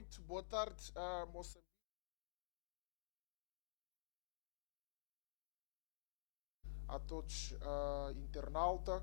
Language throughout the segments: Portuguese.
noite, boa tarde a Moçambique, a todos internauta.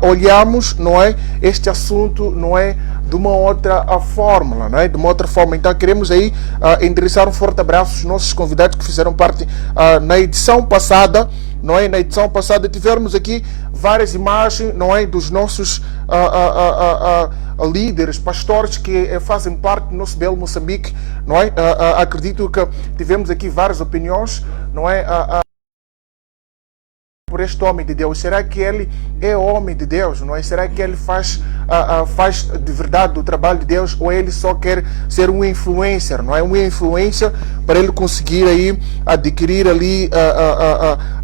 Olhamos, não é, este assunto, não é, de uma outra fórmula, não é, de uma outra forma. Então queremos aí endereçar um forte abraço aos nossos convidados que fizeram parte na edição passada, não é, na edição passada tivemos aqui várias imagens, não é, dos nossos líderes, pastores que fazem parte do nosso belo Moçambique, não é. Acredito que tivemos aqui várias opiniões, não é, por este homem de Deus. Será que ele é homem de Deus, não é? Será que ele faz de verdade o trabalho de Deus, ou ele só quer ser um influencer, não é? Um influencer para ele conseguir aí adquirir ali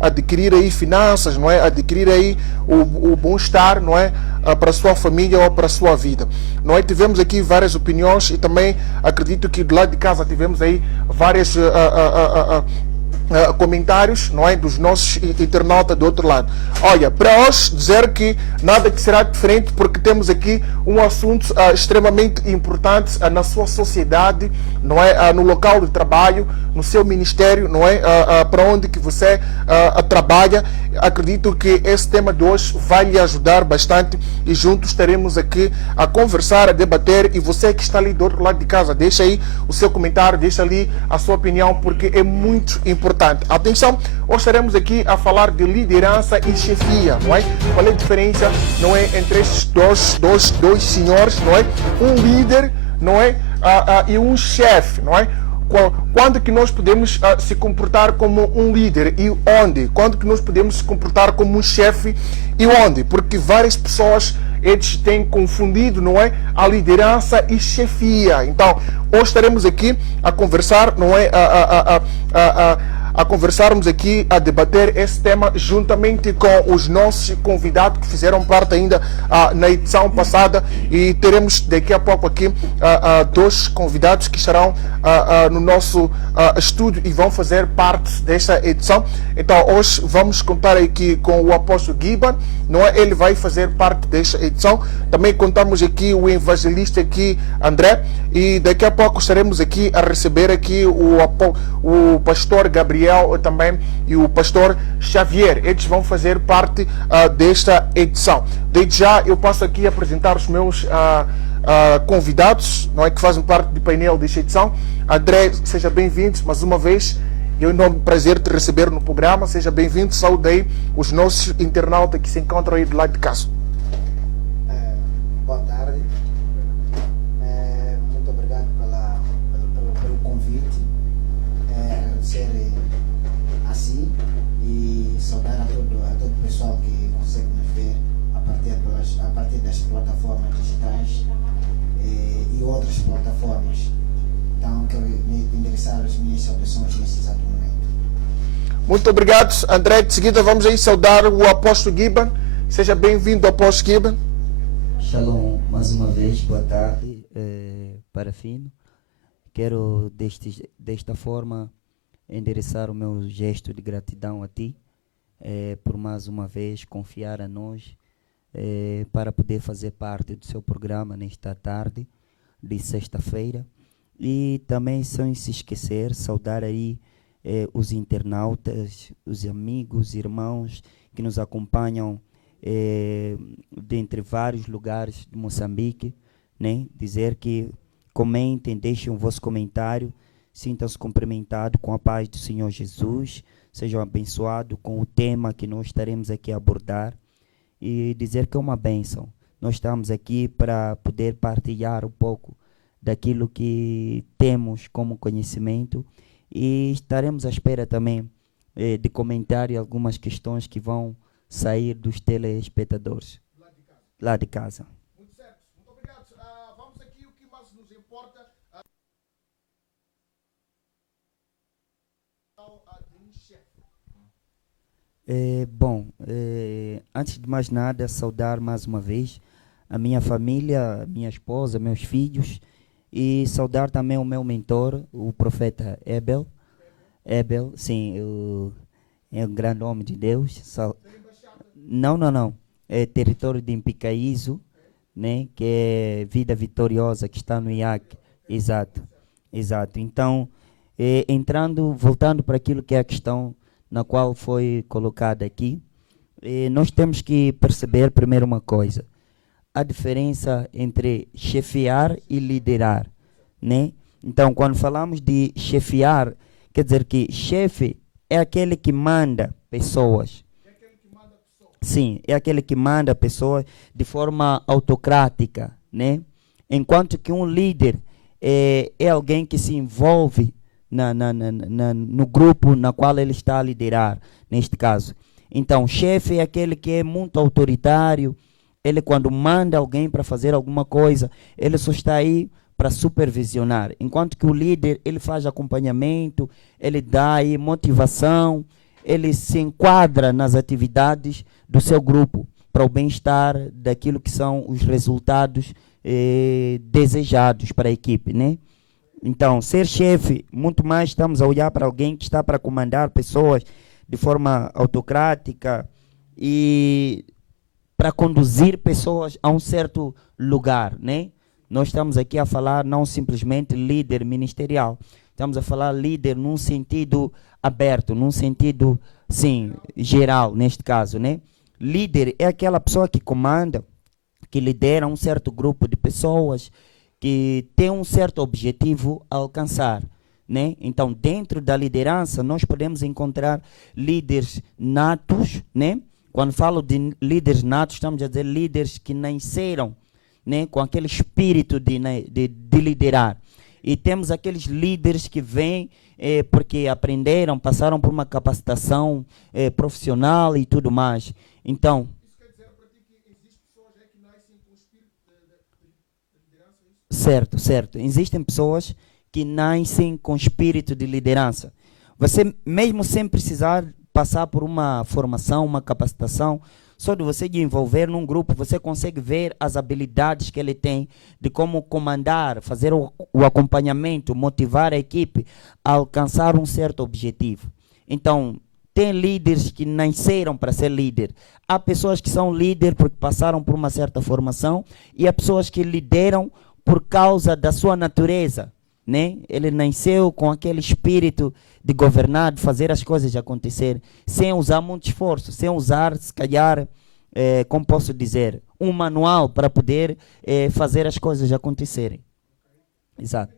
adquirir aí finanças, não é? Adquirir aí o bom-estar, não é? Para a sua família ou para a sua vida. Nós tivemos aqui várias opiniões e também acredito que do lado de casa tivemos aí várias comentários, não é, dos nossos internautas do outro lado. Olha, para hoje dizer que nada que será diferente, porque temos aqui um assunto extremamente importante na sua sociedade, não é, no local de trabalho, no seu ministério, não é, para onde que você trabalha. Acredito que esse tema de hoje vai lhe ajudar bastante e juntos estaremos aqui a conversar, a debater, e você que está ali do outro lado de casa, deixa aí o seu comentário, deixa ali a sua opinião, porque é muito importante. Atenção, hoje estaremos aqui a falar de liderança e chefia, não é? Qual é a diferença, não é, entre estes dois senhores, não é? Um líder, não é? E um chefe, não é? Quando que nós podemos se comportar como um líder e onde? Quando que nós podemos se comportar como um chefe e onde? Porque várias pessoas eles têm confundido, não é, a liderança e chefia. Então, hoje estaremos aqui a conversar, não é, a conversarmos aqui, a debater esse tema juntamente com os nossos convidados que fizeram parte ainda na edição passada, e teremos daqui a pouco aqui dois convidados que estarão no nosso estúdio e vão fazer parte desta edição. Então hoje vamos contar aqui com o apóstolo Gibbon, não é? Ele vai fazer parte desta edição. Também contamos aqui o evangelista aqui, André, e daqui a pouco estaremos aqui a receber aqui o pastor Gabriel também e o pastor Xavier. Eles vão fazer parte desta edição. Desde já eu passo aqui a apresentar os meus convidados, não é, que fazem parte do painel desta edição. André, seja bem-vindo mais uma vez. É um enorme prazer te receber no programa. Seja bem-vindo. Saúde aí os nossos internautas que se encontram aí do lado de casa. Boa tarde. Muito obrigado pelo convite. Agradecer assim e saudar a todo o pessoal que consegue nos ver a partir das plataformas digitais e outras plataformas. Então, quero endereçar as minhas saudações nesse exato momento. Muito obrigado, André. De seguida vamos aí saudar o apóstolo Gibbon. Seja bem-vindo, apóstolo Gibbon. Shalom, mais uma vez, boa tarde, Parafino. Quero desta forma endereçar o meu gesto de gratidão a ti, por mais uma vez confiar a nós, para poder fazer parte do seu programa nesta tarde de sexta-feira. E também, sem se esquecer, saudar aí os internautas, os amigos, irmãos que nos acompanham dentre vários lugares de Moçambique, né? Dizer que comentem, deixem o vosso comentário, sintam-se cumprimentados com a paz do Senhor Jesus, sejam abençoados com o tema que nós estaremos aqui a abordar, e dizer que é uma bênção. Nós estamos aqui para poder partilhar um pouco daquilo que temos como conhecimento, e estaremos à espera também de comentar algumas questões que vão sair dos telespectadores lá de casa. Muito certo, muito obrigado. Vamos aqui, o que mais nos importa. Antes de mais nada, saudar mais uma vez a minha família, minha esposa, meus filhos, e saudar também o meu mentor, o profeta Ebel. Ebel, sim, é um grande homem de Deus. Não. É território de Impicaízo, né? Que é Vida Vitoriosa, que está no IAC. Exato. Então, voltando para aquilo que é a questão na qual foi colocada aqui, nós temos que perceber primeiro uma coisa: a diferença entre chefiar e liderar, né? Então, quando falamos de chefiar, quer dizer que chefe é aquele que manda pessoas. Sim, é aquele que manda pessoas de forma autocrática, né? Enquanto que um líder é alguém que se envolve no grupo na qual ele está a liderar, neste caso. Então, chefe é aquele que é muito autoritário. Ele, quando manda alguém para fazer alguma coisa, ele só está aí para supervisionar. Enquanto que o líder, ele faz acompanhamento, ele dá aí motivação, ele se enquadra nas atividades do seu grupo para o bem-estar daquilo que são os resultados desejados para a equipe, né? Então, ser chefe, muito mais estamos a olhar para alguém que está para comandar pessoas de forma autocrática e para conduzir pessoas a um certo lugar, né? Nós estamos aqui a falar não simplesmente líder ministerial, estamos a falar líder num sentido aberto, num sentido, sim, geral, neste caso, né? Líder é aquela pessoa que comanda, que lidera um certo grupo de pessoas, que tem um certo objetivo a alcançar, né? Então, dentro da liderança, nós podemos encontrar líderes natos, né? Quando falo de líderes natos, estamos a dizer líderes que nasceram, né, com aquele espírito de liderar. E temos aqueles líderes que vêm porque aprenderam, passaram por uma capacitação profissional e tudo mais. Então, Isso quer dizer para ti que existem pessoas que nascem com o espírito de liderança? certo. Existem pessoas que nascem com espírito de liderança. Você, mesmo sem precisar passar por uma formação, uma capacitação, só de você envolver num grupo, você consegue ver as habilidades que ele tem, de como comandar, fazer o acompanhamento, motivar a equipe a alcançar um certo objetivo. Então, tem líderes que nasceram para ser líder. Há pessoas que são líderes porque passaram por uma certa formação e há pessoas que lideram por causa da sua natureza, né? Ele nasceu com aquele espírito de governar, de fazer as coisas acontecer, sem usar muito esforço, sem usar, se calhar, como posso dizer, um manual para poder fazer as coisas acontecerem. Exato.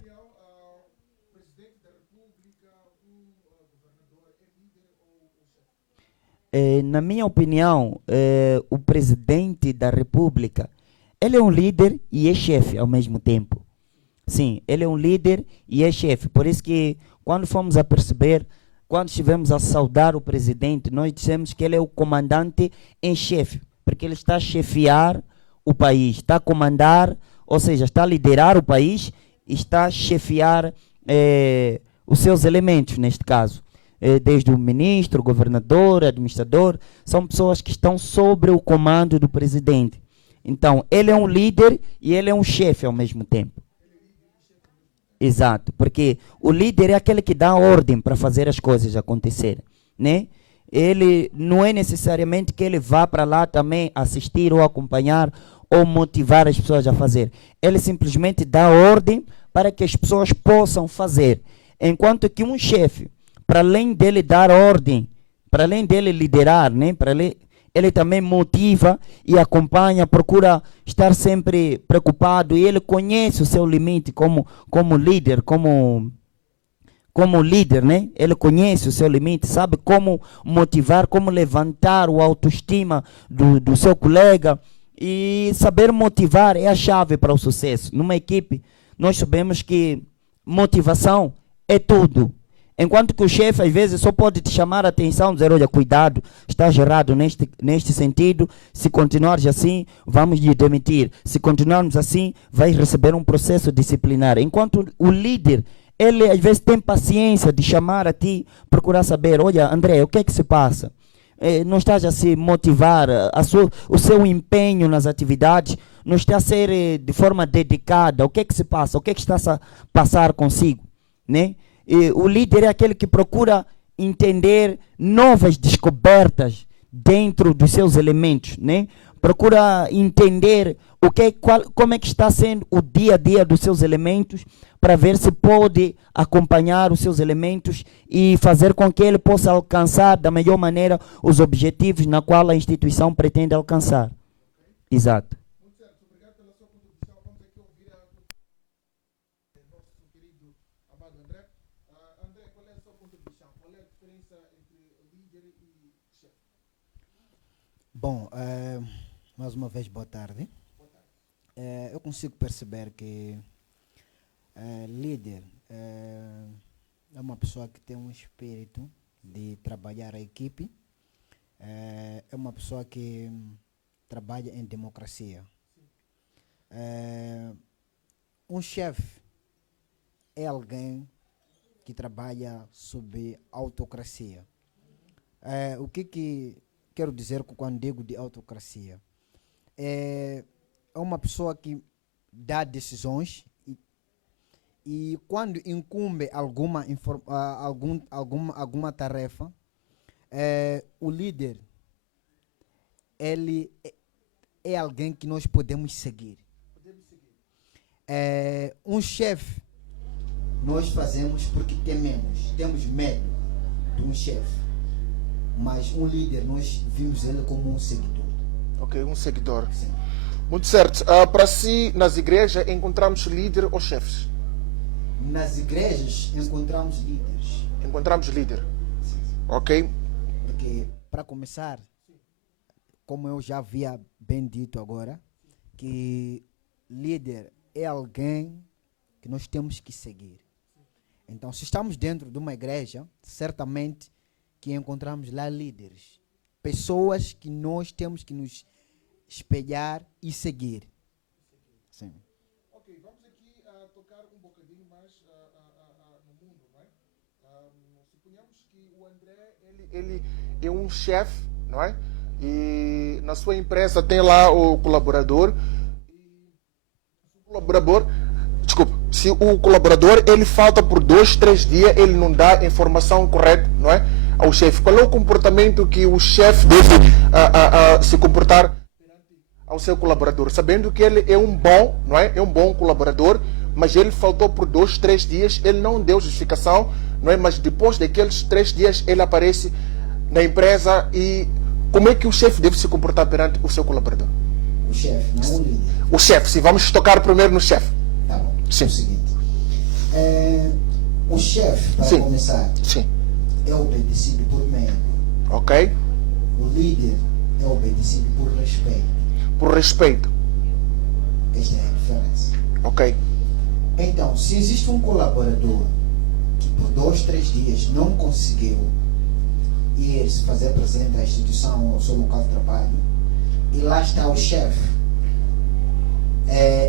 Na minha opinião, o presidente da República, ele é um líder e é chefe ao mesmo tempo. Sim, ele é um líder e é chefe. Por isso que, quando fomos a perceber, quando estivemos a saudar o presidente, nós dissemos que ele é o comandante em chefe, porque ele está a chefiar o país, está a comandar, ou seja, está a liderar o país e está a chefiar os seus elementos, neste caso. Desde o ministro, o governador, o administrador, são pessoas que estão sobre o comando do presidente. Então, ele é um líder e ele é um chefe ao mesmo tempo. Exato, porque o líder é aquele que dá ordem para fazer as coisas acontecerem, né? Ele não é necessariamente que ele vá para lá também assistir ou acompanhar ou motivar as pessoas a fazer. Ele simplesmente dá ordem para que as pessoas possam fazer. Enquanto que um chefe, para além dele dar ordem, para além dele liderar, né? Ele também motiva e acompanha, procura estar sempre preocupado e ele conhece o seu limite como líder, como líder, né? Ele conhece o seu limite, sabe como motivar, como levantar o autoestima do seu colega e saber motivar é a chave para o sucesso. Numa equipe, nós sabemos que motivação é tudo. Enquanto que o chefe, às vezes, só pode te chamar a atenção, dizer, olha, cuidado, estás errado neste sentido, se continuares assim, vamos lhe demitir. Se continuarmos assim, vais receber um processo disciplinar. Enquanto o líder, ele às vezes tem paciência de chamar a ti, procurar saber, olha, André, o que é que se passa? Não estás a se motivar, o seu empenho nas atividades não está a ser de forma dedicada. O que é que se passa? O que é que está a passar consigo? Né? O líder é aquele que procura entender novas descobertas dentro dos seus elementos, né? Procura entender como é que está sendo o dia a dia dos seus elementos, para ver se pode acompanhar os seus elementos e fazer com que ele possa alcançar da melhor maneira os objetivos na qual a instituição pretende alcançar. Exato. Bom, mais uma vez, boa tarde. Eu consigo perceber que líder é uma pessoa que tem um espírito de trabalhar a equipe, é uma pessoa que trabalha em democracia. Um chefe é alguém que trabalha sob autocracia. O que quero dizer quando digo de autocracia? É uma pessoa que dá decisões e quando incumbe alguma tarefa, o líder ele é alguém que nós podemos seguir. Um chefe nós fazemos porque temos medo de um chefe. Mas um líder, nós vimos ele como um seguidor. Ok, um seguidor. Sim. Muito certo. Para si, nas igrejas, encontramos líder ou chefes? Nas igrejas, encontramos líderes. Encontramos líder. Sim. Ok. Porque, para começar, como eu já havia bem dito agora, que líder é alguém que nós temos que seguir. Então, se estamos dentro de uma igreja, certamente que encontramos lá líderes, pessoas que nós temos que nos espelhar e seguir. Sim. Ok, vamos aqui tocar um bocadinho mais no mundo, não é? Suponhamos ele é um chefe, não é? E na sua empresa tem lá o colaborador. Se o colaborador ele falta por 2, 3 dias, ele não dá a informação correta, não é? Ao chefe. Qual é o comportamento que o chefe deve se comportar ao seu colaborador, sabendo que ele é um bom, não é? É um bom colaborador, mas ele faltou por 2, 3 dias, ele não deu justificação, não é? Mas depois daqueles 3 dias ele aparece na empresa e como é que o chefe deve se comportar perante o seu colaborador? O chefe, não o líder. O chefe, sim, vamos tocar primeiro no chefe. Tá bom. Sim. É o seguinte. O chefe, para Sim. começar, Sim. é obedecido por medo. Ok? O líder é obedecido por respeito. Por respeito. Esta é a diferença. Ok? Então, se existe um colaborador que por 2, 3 dias não conseguiu ir se fazer presente à instituição, ao seu local de trabalho, e lá está o chefe,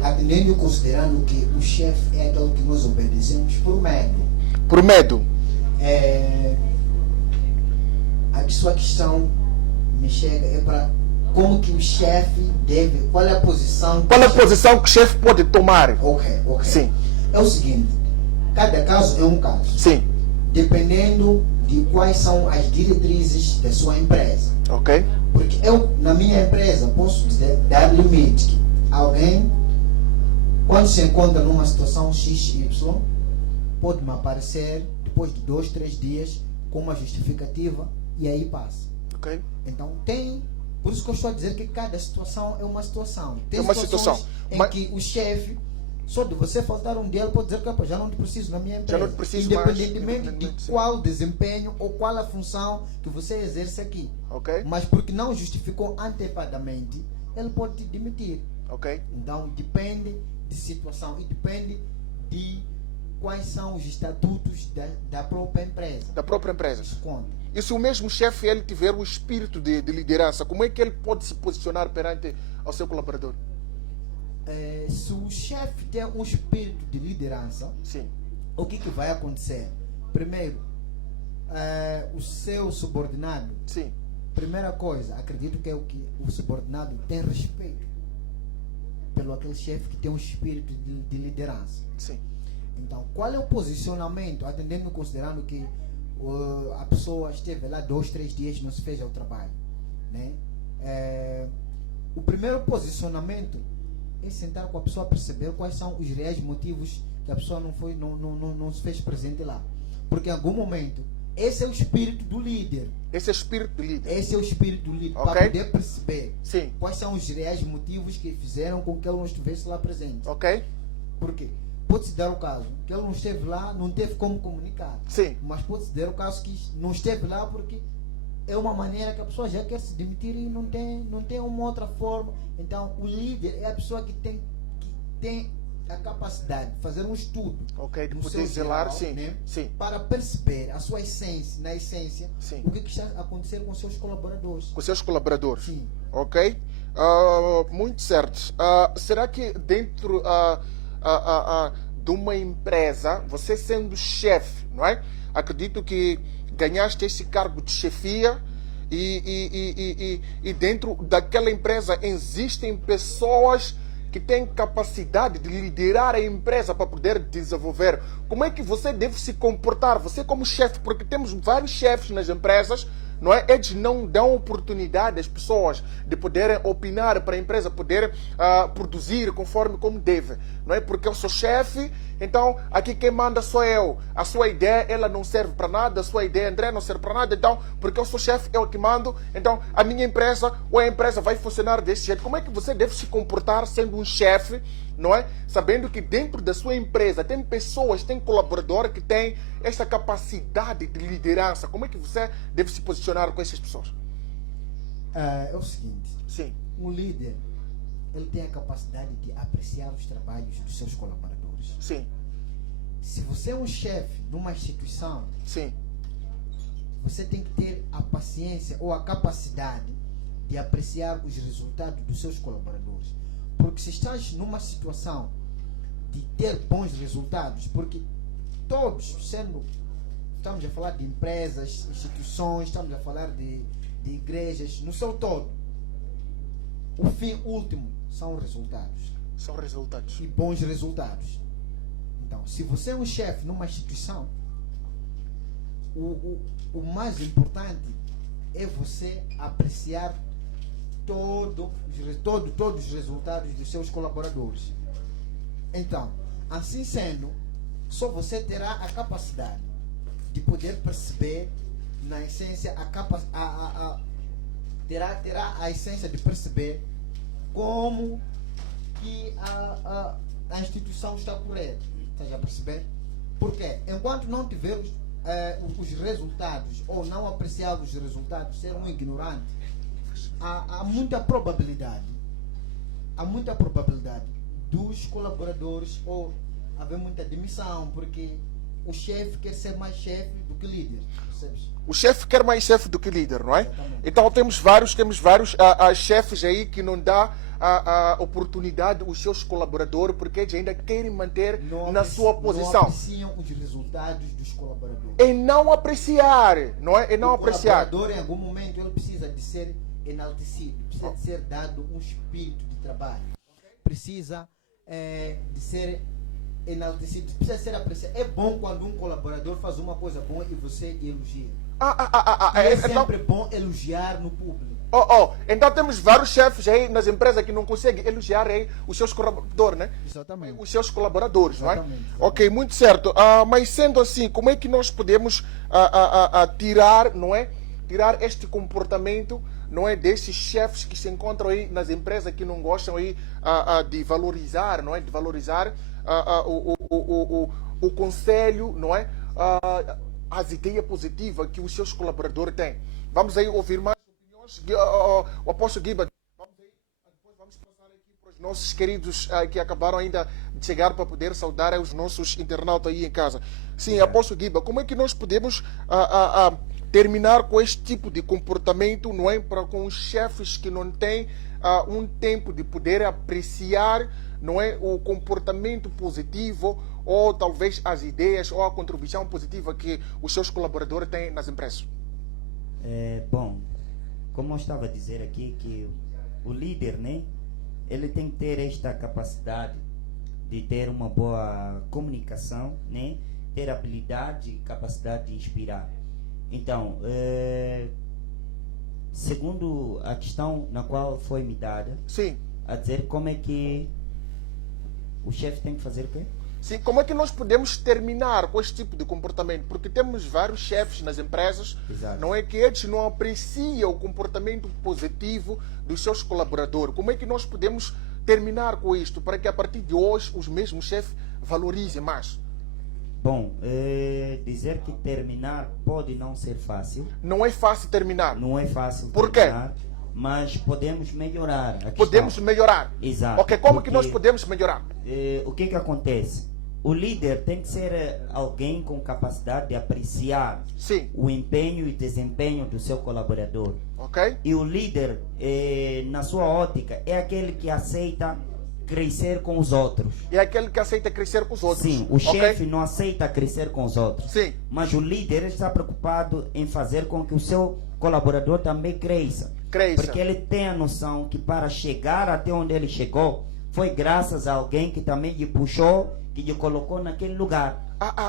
atendendo e considerando que o chefe é aquele que nós obedecemos por medo. Por medo. A sua questão me chega é para como que o chefe deve, qual é a posição Qual é a posição que o chefe pode tomar? Ok. Sim. É o seguinte, cada caso é um caso. Sim. Dependendo de quais são as diretrizes da sua empresa. Ok? Porque eu, na minha empresa, posso dar limite que alguém, quando se encontra numa situação XY, pode me aparecer depois de 2, 3 dias com uma justificativa e aí passa. Ok? Então por isso que eu estou a dizer que cada situação é uma situação. Tem É uma situações situação. em Mas que o chefe, só de você faltar um dia, ele pode dizer que já não te preciso na minha empresa. Já não te preciso mais. Independentemente de qual desempenho ou qual a função que você exerce aqui. Ok? Mas porque não justificou antecipadamente, ele pode te demitir. Ok? Então depende de situação e depende de quais são os estatutos da própria empresa. Da própria empresa. Isso conta. E se o mesmo chefe ele tiver o espírito de liderança, como é que ele pode se posicionar perante ao seu colaborador? Se o chefe tem um espírito de liderança, Sim. o que vai acontecer? Primeiro, o seu subordinado, Sim. primeira coisa, acredito que é o subordinado tem respeito pelo aquele chefe que tem um espírito de liderança. Sim. Então, qual é o posicionamento, atendendo e considerando que a pessoa esteve lá 2, 3 dias e não se fez ao trabalho, né? O primeiro posicionamento é sentar com a pessoa, perceber quais são os reais motivos que a pessoa não se fez presente lá, porque em algum momento esse é o espírito do líder. Esse é o espírito do líder. Esse é o espírito do líder, Ok. para poder perceber Sim. quais são os reais motivos que fizeram com que ele não estivesse lá presente. Ok? Por quê? Pode-se dar o caso que ele não esteve lá, não teve como comunicar. Sim. Mas pode-se dar o caso que não esteve lá porque é uma maneira que a pessoa já quer se demitir e não tem uma outra forma. Então, o líder é a pessoa que tem a capacidade de fazer um estudo. Ok, de no poder seu zelar, geral, sim. né, Sim. para perceber a sua essência, na essência, Sim. o que está a acontecer com seus colaboradores. Com seus colaboradores. Sim. Ok? Muito certo. Será que dentro de uma empresa, você sendo chefe, não é? Acredito que ganhaste esse cargo de chefia e dentro daquela empresa existem pessoas que têm capacidade de liderar a empresa para poder desenvolver. Como é que você deve se comportar? Você como chefe, porque temos vários chefes nas empresas, não é? Eles não dão oportunidade às pessoas de poderem opinar para a empresa poder produzir conforme como deve, não é? Porque eu sou chefe, então aqui quem manda sou eu. A sua ideia ela não serve para nada, a sua ideia André não serve para nada, então porque eu sou chefe eu que mando, então a minha empresa ou a empresa vai funcionar desse jeito. Como é que você deve se comportar sendo um chefe, não é? Sabendo que dentro da sua empresa tem pessoas, tem colaboradores que têm essa capacidade de liderança. Como é que você deve se posicionar com essas pessoas? É o seguinte. Sim. Um líder, ele tem a capacidade de apreciar os trabalhos dos seus colaboradores. Sim. Se você é um chefe numa instituição, Sim. você tem que ter a paciência ou a capacidade de apreciar os resultados dos seus colaboradores. Porque se estás numa situação de ter bons resultados, porque todos, sendo estamos a falar de empresas, instituições, estamos a falar de igrejas, no seu todo. O fim último são resultados. São resultados. E bons resultados. Então, se você é um chefe numa instituição, o mais importante é você apreciar todos os resultados dos seus colaboradores. Então, assim sendo, só você terá a capacidade de poder perceber, na essência, terá a essência de perceber como que a instituição está correta. Está a perceber? Porque enquanto não tiver os resultados, ou não apreciar os resultados, ser um ignorante, há muita probabilidade dos colaboradores ou haver muita demissão, porque o chefe quer ser mais chefe do que líder, percebes? O chefe quer mais chefe do que líder, não é? Exatamente. Então temos vários chefes aí que não dá a oportunidade aos seus colaboradores porque eles ainda querem manter na sua posição. Não apreciam os resultados dos colaboradores. E não apreciar, não é? E não O apreciar. colaborador, em algum momento, ele precisa de ser enaltecido, precisa de ser dado um espírito de trabalho, precisa de ser enaltecido, precisa ser apreciado. É bom quando um colaborador faz uma coisa boa e você elogia. É sempre bom elogiar no público. Então temos vários chefes aí nas empresas que não conseguem elogiar aí os seus colaboradores, né? Exatamente. Os seus colaboradores, Exatamente, não é? exatamente. Ok, muito certo. Mas sendo assim, como é que nós podemos tirar, não é? Tirar este comportamento, não é, desses chefes que se encontram aí nas empresas que não gostam aí de valorizar, não é? De valorizar o conselho, não é? As ideias positivas que os seus colaboradores têm. Vamos aí ouvir mais opiniões. O apóstolo Guiba, depois vamos passar aqui para os nossos queridos que acabaram ainda de chegar para poder saudar os nossos internautas aí em casa. Sim, apóstolo Guiba, como é que nós podemos terminar com este tipo de comportamento, não é? Para com os chefes que não têm um tempo de poder apreciar, não é, o comportamento positivo ou talvez as ideias ou a contribuição positiva que os seus colaboradores têm nas empresas? Bom, como eu estava a dizer aqui, que o líder, né, ele tem que ter esta capacidade de ter uma boa comunicação, né, ter habilidade e capacidade de inspirar. Então, segundo a questão na qual foi me dada, Sim. a dizer como é que o chefe tem que fazer o quê? Sim, como é que nós podemos terminar com este tipo de comportamento? Porque temos vários chefes nas empresas, Exato. não é, que eles não apreciam o comportamento positivo dos seus colaboradores. Como é que nós podemos terminar com isto para que a partir de hoje os mesmos chefes valorizem mais? Bom, dizer que terminar pode não ser fácil. Não é fácil terminar. Não é fácil Por quê? terminar, mas podemos melhorar. A Podemos questão. melhorar. Exato. Ok, como porque, que nós podemos melhorar? O que acontece? O líder tem que ser alguém com capacidade de apreciar Sim. o empenho e desempenho do seu colaborador. Ok? E o líder, na sua ótica, é aquele que aceita crescer com os outros. É aquele que aceita crescer com os outros. Sim, o Ok? chefe não aceita crescer com os outros. Sim. Mas o líder está preocupado em fazer com que o seu colaborador também cresça. Cresça. Porque ele tem a noção que para chegar até onde ele chegou, foi graças a alguém que também lhe puxou, que lhe colocou naquele lugar.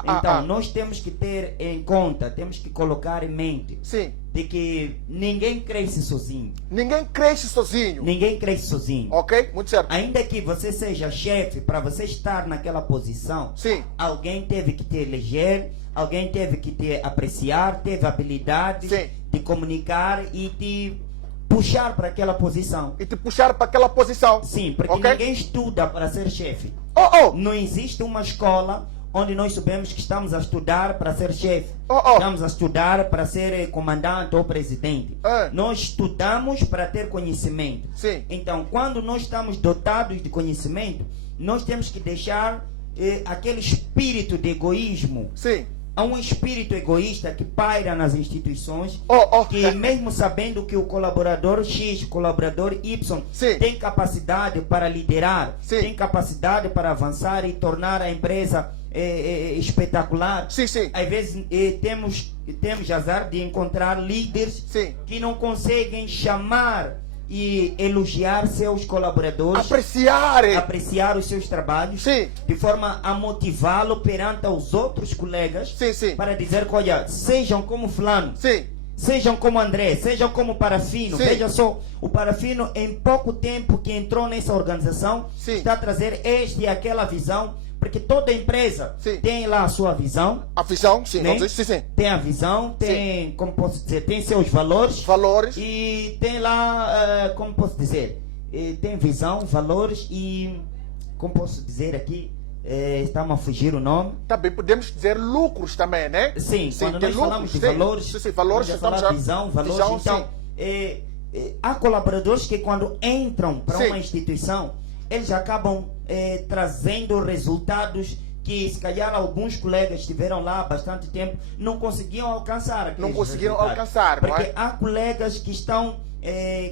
Então, nós temos que ter em conta, temos que colocar em mente Sim. de que ninguém cresce sozinho. Ninguém cresce sozinho. Ninguém cresce sozinho. Ok? Muito certo. Ainda que você seja chefe, para você estar naquela posição, Sim. alguém teve que te eleger, alguém teve que te apreciar, teve habilidade Sim. de comunicar e te puxar para aquela posição. E te puxar para aquela posição. Sim, porque Ok? ninguém estuda para ser chefe. Oh. Não existe uma escola onde nós sabemos que estamos a estudar para ser chefe. Oh. Estamos a estudar para ser comandante ou presidente. É. Nós estudamos para ter conhecimento. Sim. Então, quando nós estamos dotados de conhecimento, nós temos que deixar aquele espírito de egoísmo. Sim. Há um espírito egoísta que paira nas instituições, Oh. que mesmo sabendo que o colaborador X, colaborador Y, Sim. tem capacidade para liderar, Sim. tem capacidade para avançar e tornar a empresa espetacular. Sim, sim. Às vezes temos azar de encontrar líderes Sim. que não conseguem chamar e elogiar seus colaboradores, apreciar os seus trabalhos, Sim. de forma a motivá-lo perante os outros colegas, Sim, sim. para dizer que, olha, sejam como fulano, Sim. sejam como André, sejam como Parafino. Sim. Veja só, o Parafino, em pouco tempo que entrou nessa organização, Sim. está a trazer esta e aquela visão, porque toda empresa Sim. tem lá a sua visão, A visão, sim, né? vamos dizer, sim, sim. Tem a visão, tem, como posso dizer, tem seus valores, Valores. e tem lá, como posso dizer, tem visão, valores e, como posso dizer aqui, está-me a fugir o nome. Também podemos dizer lucros também, né? Sim, quando tem nós falamos de sim. valores, Sim, sim, valores, estamos a estamos falar já- visão, valores. visão, Então, há colaboradores que quando entram para Sim. uma instituição, eles acabam trazendo resultados que se calhar alguns colegas estiveram lá há bastante tempo, não conseguiam alcançar aqueles Não conseguiram resultados. alcançar, não Porque é? há colegas que estão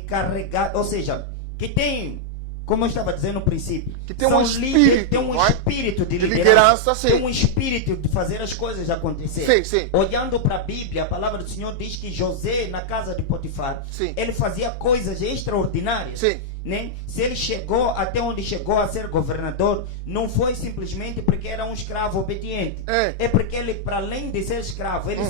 carregados, ou seja, que têm, como eu estava dizendo no princípio, Que tem um são espírito, líderes, tem um não é? espírito de De liderança, liderança, sim. tem um espírito de fazer as coisas acontecer. Sim, sim. Olhando para a Bíblia, a palavra do Senhor diz que José, na casa de Potifar, Sim. ele fazia coisas extraordinárias. Sim. Né? Se ele chegou até onde chegou a ser governador, não foi simplesmente porque era um escravo obediente. É. Porque ele, para além de ser escravo, ele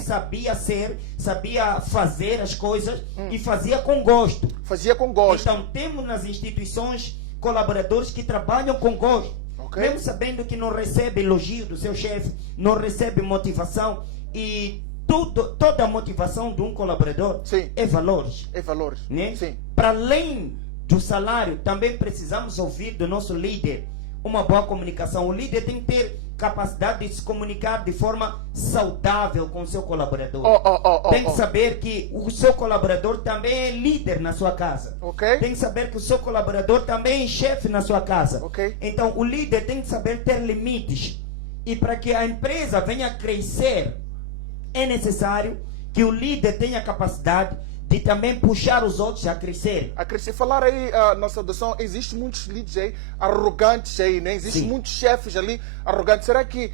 sabia fazer as coisas e fazia com gosto. Fazia com gosto. Então, temos nas instituições colaboradores que trabalham com gosto. Ok. Mesmo sabendo que não recebe elogio do seu chefe, não recebe motivação, e toda a motivação de um colaborador Sim. é valores. É valores. Né? Sim. Para além do salário, também precisamos ouvir do nosso líder uma boa comunicação. O líder tem que ter capacidade de se comunicar de forma saudável com o seu colaborador. Tem que saber que o seu colaborador também é líder na sua casa. Ok. Tem que saber que o seu colaborador também é chefe na sua casa. Ok. Então, o líder tem que saber ter limites. E para que a empresa venha a crescer, é necessário que o líder tenha capacidade de também puxar os outros a crescer. A crescer. Falar aí na saudação, existem muitos líderes aí arrogantes aí, né? Existem Sim. muitos chefes ali arrogantes. Será que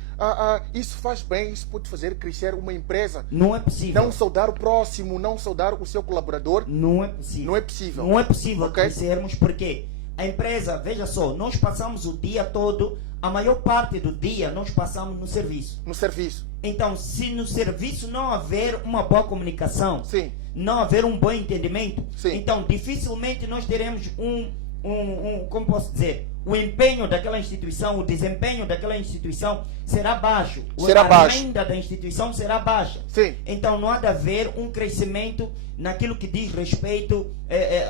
isso faz bem? Isso pode fazer crescer uma empresa? Não é possível. Não saudar o próximo, não saudar o seu colaborador? Não é possível. Não é possível. Não é possível Ok. crescermos, porque a empresa, veja só, nós passamos o dia todo, a maior parte do dia nós passamos no serviço. No serviço. Então, se no serviço não haver uma boa comunicação, Sim. não haver um bom entendimento, Sim. então dificilmente nós teremos como posso dizer, o empenho daquela instituição, o desempenho daquela instituição será baixo. Será a baixo. renda da instituição será baixa. Sim. Então não há de haver um crescimento naquilo que diz respeito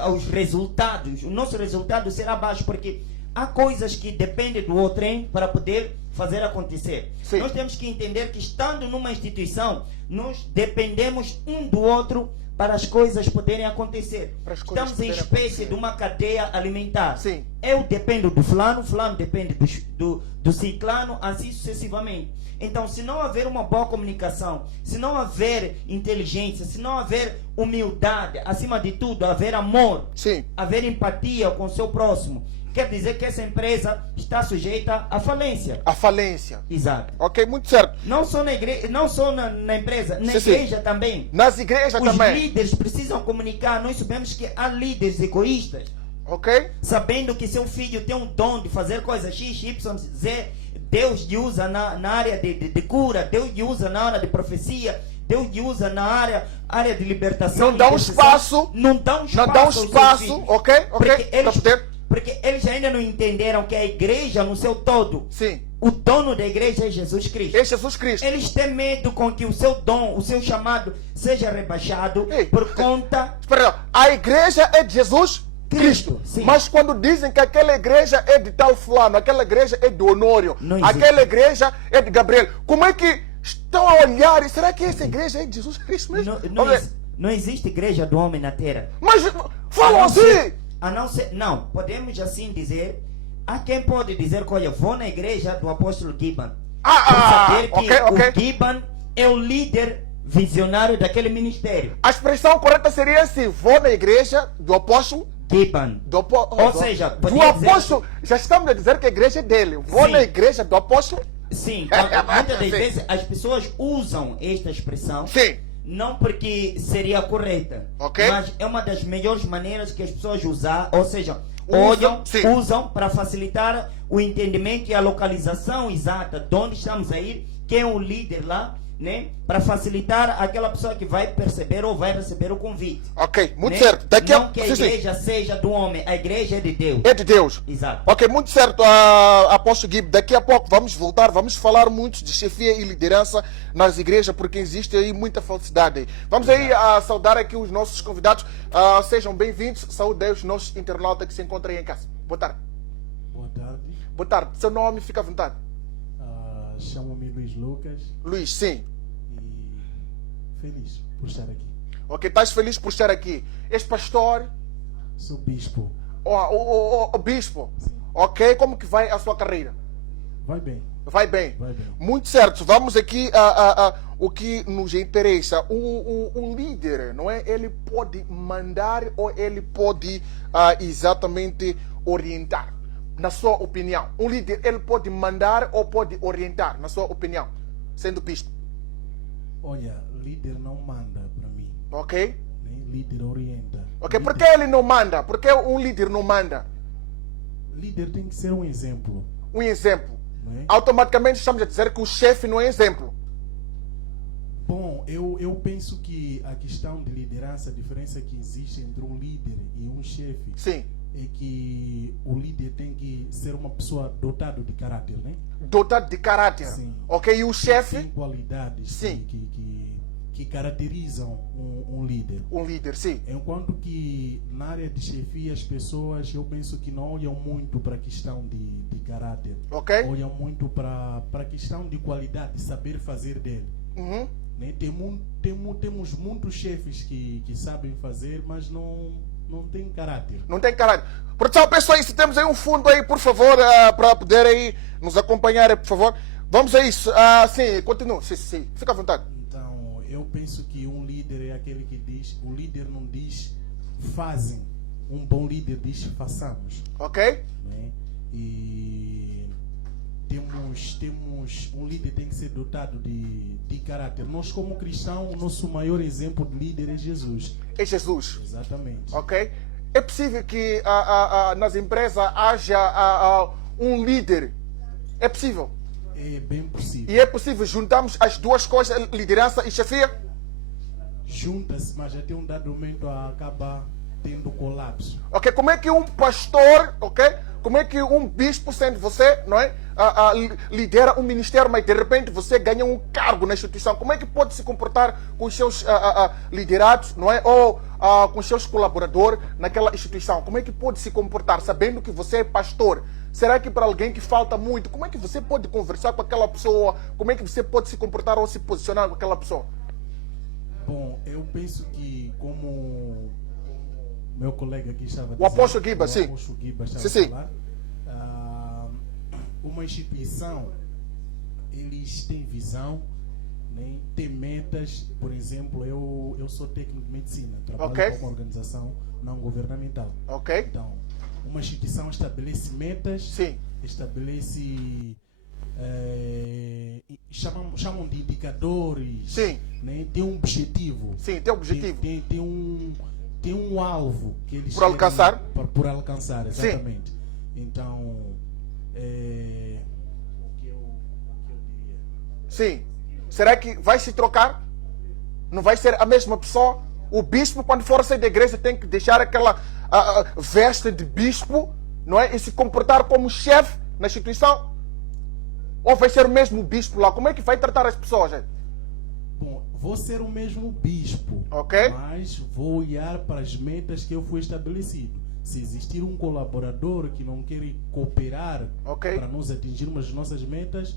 aos resultados. O nosso resultado será baixo, porque há coisas que dependem do outrem para poder fazer acontecer. Sim. Nós temos que entender que, estando numa instituição, nós dependemos um do outro para as coisas poderem acontecer. Para as coisas Estamos em poderem espécie acontecer. de uma cadeia alimentar. Sim. Eu dependo do fulano, fulano depende do ciclano, assim sucessivamente. Então, se não haver uma boa comunicação, se não haver inteligência, se não haver humildade, acima de tudo, haver amor, Sim. haver empatia com o seu próximo, quer dizer que essa empresa está sujeita à falência. A falência. Exato. Ok, muito certo. Não só na igreja, não só na empresa, na Sim, sim. igreja também. Nas igrejas Os também. líderes precisam comunicar. Nós sabemos que há líderes egoístas, Ok? sabendo que seu filho tem um dom de fazer coisas X, Y, Z. Deus lhe usa na área de cura, Deus lhe usa na área de profecia, Deus lhe usa na área de libertação. Não dá um intercessão. espaço. Não dá um espaço. Não dá um aos seus espaço, filhos. ok? Ok? Porque Para poder. porque eles ainda não entenderam que a igreja no seu todo, Sim. o dono da igreja é Jesus Cristo. É Jesus Cristo. Eles têm medo com que o seu dom, o seu chamado seja rebaixado Ei. por conta... Espera, a igreja é de Jesus Cristo. Cristo, sim. Mas quando dizem que aquela igreja é de tal fulano, aquela igreja é de Honório, Não existe. aquela igreja é de Gabriel, como é que estão a olhar? E será que essa igreja é de Jesus Cristo mesmo? Não existe igreja do homem na terra. Mas falam A não assim! ser- a não ser, não, podemos assim dizer. Há quem pode dizer que, olha, vou na igreja do apóstolo Gibbon. Por saber que ok. o Gibbon é o líder visionário daquele ministério. A expressão correta seria assim: vou na igreja do apóstolo. Gibbon. Ou seja, do podia dizer- apóstolo. Já estamos a dizer que a igreja é dele. Vou Sim. na igreja do apóstolo Sim, muitas das vezes as pessoas usam esta expressão. Sim. Não porque seria correta, Ok. mas é uma das melhores maneiras que as pessoas usam, ou seja, Sim. usam para facilitar o entendimento e a localização exata de onde estamos a ir, quem é o líder lá, né? Para facilitar aquela pessoa que vai perceber ou vai receber o convite. Ok, muito Né? certo. Não que a sim, sim. igreja seja do homem, a igreja é de Deus. É de Deus. Exato. Ok, muito certo, Apóstolo Gui. Daqui a pouco vamos voltar, vamos falar muito de chefia e liderança nas igrejas, porque existe aí muita falsidade. Vamos aí saudar aqui os nossos convidados. Sejam bem-vindos. Saúde aí os nossos internautas que se encontram aí em casa. Boa tarde. Boa tarde. Boa tarde. Seu nome, fica à vontade. Chamo-me Luiz Lucas Luiz, sim. e feliz por estar aqui. Ok, estás feliz por estar aqui. És pastor? Sou bispo. O bispo? Sim. Ok, como que vai a sua carreira? Vai bem. Vai bem. Vai bem. Muito certo. Vamos aqui o que nos interessa. O líder, não é? Ele pode mandar ou ele pode exatamente orientar, na sua opinião. Um líder, ele pode mandar ou pode orientar, na sua opinião, sendo bispo. Olha, líder não manda para mim. Ok? Né? Líder orienta. Ok, Líder, por que ele não manda? Por que um líder não manda? líder tem que ser um exemplo. Um exemplo. Não é? Automaticamente estamos a dizer que o chefe não é exemplo. Bom, eu penso que a questão de liderança, a diferença que existe entre um líder e um chefe, Sim. é que o líder tem que ser uma pessoa dotada de caráter, né? Dotado de caráter. Sim. Ok, e o Tem chefe? qualidades Sim. que caracterizam um líder. Um líder, sim. Enquanto que na área de chefia as pessoas, eu penso que não olham muito para a questão de caráter. Ok? Olham muito para a questão de qualidade, de saber fazer dele. Uhum. Né? Temos muitos chefes que sabem fazer, mas não têm caráter. Não tem caráter. Produção, pessoal, se temos aí um fundo aí, por favor, para poder aí nos acompanhar, por favor. Vamos a isso. Sim, continua. Sim. Fica à vontade. Então, eu penso que um líder é aquele que diz, o líder não diz fazem, um bom líder diz façamos. Ok? Né? E temos um líder tem que ser dotado de caráter. Nós como cristãos, o nosso maior exemplo de líder é Jesus. É Jesus. Exatamente. Ok? É possível que nas empresas haja um líder. É possível. É bem possível. E é possível juntarmos as duas coisas, liderança e chefia? Junta-se, mas até um dado momento acaba tendo colapso. Ok? Como é que um pastor, ok? Como é que um bispo, sendo você, não é? Lidera um ministério, mas de repente você ganha um cargo na instituição. Como é que pode se comportar com os seus liderados, não é? Ou com os seus colaboradores naquela instituição? Como é que pode se comportar, sabendo que você é pastor? Será que para alguém que falta muito, como é que você pode conversar com aquela pessoa? Como é que você pode se comportar ou se posicionar com aquela pessoa? Bom, eu penso que como meu colega aqui estava O apóstolo Guiba, sim. O apóstolo Guiba estava Sim, sim. a falar, uma instituição, eles têm visão, né? Têm metas. Por exemplo, eu sou técnico de medicina, trabalho Ok. com uma organização não governamental. Ok? Então, uma instituição estabelece metas, Sim. estabelece chamam de indicadores, Sim. né? Tem um objetivo, Sim, tem objetivo. tem um alvo que eles Por alcançar? por alcançar, Sim. exatamente. Então, o que eu diria? Sim. Será que vai se trocar? Não vai ser a mesma pessoa? O bispo, quando for sair da igreja, tem que deixar aquela veste de bispo, não é? E se comportar como chefe na instituição? Ou vai ser o mesmo bispo lá? Como é que vai tratar as pessoas, gente? Bom, vou ser o mesmo bispo, Ok. mas vou olhar para as metas que eu fui estabelecido. Se existir um colaborador que não quer cooperar Ok. para nós atingirmos as nossas metas,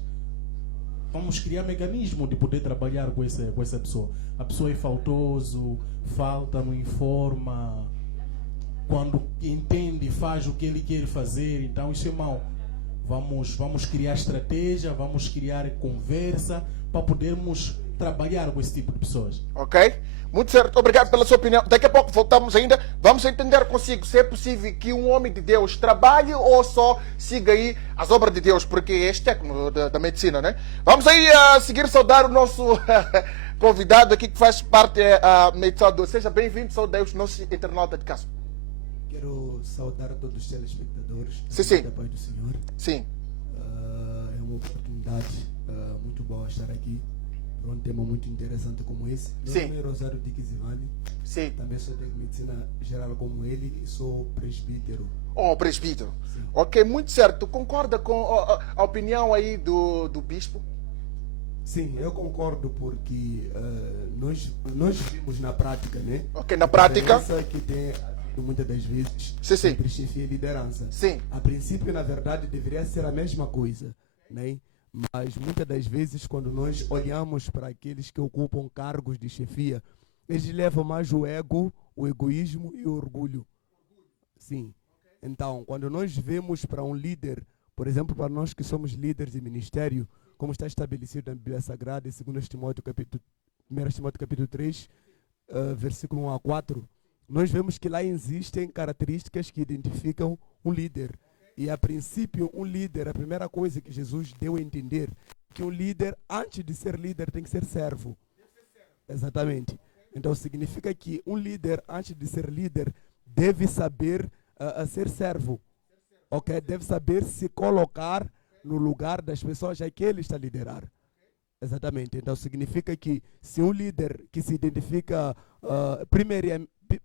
vamos criar mecanismo de poder trabalhar com essa pessoa. A pessoa é faltoso, falta, não informa, quando entende, faz o que ele quer fazer, então isso é mau. Vamos criar estratégia, vamos criar conversa para podermos trabalhar com esse tipo de pessoas. Ok? Muito certo, obrigado pela sua opinião. Daqui a pouco voltamos ainda. Vamos entender consigo se é possível que um homem de Deus trabalhe ou só siga aí as obras de Deus, porque este é técnico da medicina, né? Vamos aí seguir saudar o nosso convidado aqui que faz parte da medição 2. Seja bem-vindo, saudar os nossos internautas de casa. Quero saudar a todos os telespectadores. Sim. Da paz do Senhor. Sim. É uma oportunidade muito boa estar aqui para um tema muito interessante como esse. Meu Sim. nome é Rosário Dikizivani. Sim. Também sou técnico de medicina geral como ele e sou presbítero. Oh, presbítero. Sim. Ok, muito certo. Concorda com a opinião aí do bispo? Sim, eu concordo porque nós vimos na prática, né? Ok, na prática. A diferença que tem muitas das vezes Sim. entre chefia e liderança. Sim. A princípio, na verdade, deveria ser a mesma coisa, né? Mas muitas das vezes, quando nós olhamos para aqueles que ocupam cargos de chefia, eles levam mais o ego, o egoísmo e o orgulho. Sim. Então, quando nós vemos para um líder, por exemplo, para nós que somos líderes de ministério, como está estabelecido na Bíblia Sagrada, em 1 Timóteo capítulo 3, versículo 1 a 4, nós vemos que lá existem características que identificam um líder. E a princípio, um líder, a primeira coisa que Jesus deu a entender, que um líder, antes de ser líder, tem que ser servo. Exatamente. Então significa que um líder, antes de ser líder, deve saber ser servo. Ok? Deve saber se colocar no lugar das pessoas a que ele está a liderar. Exatamente. Então significa que se um líder que se identifica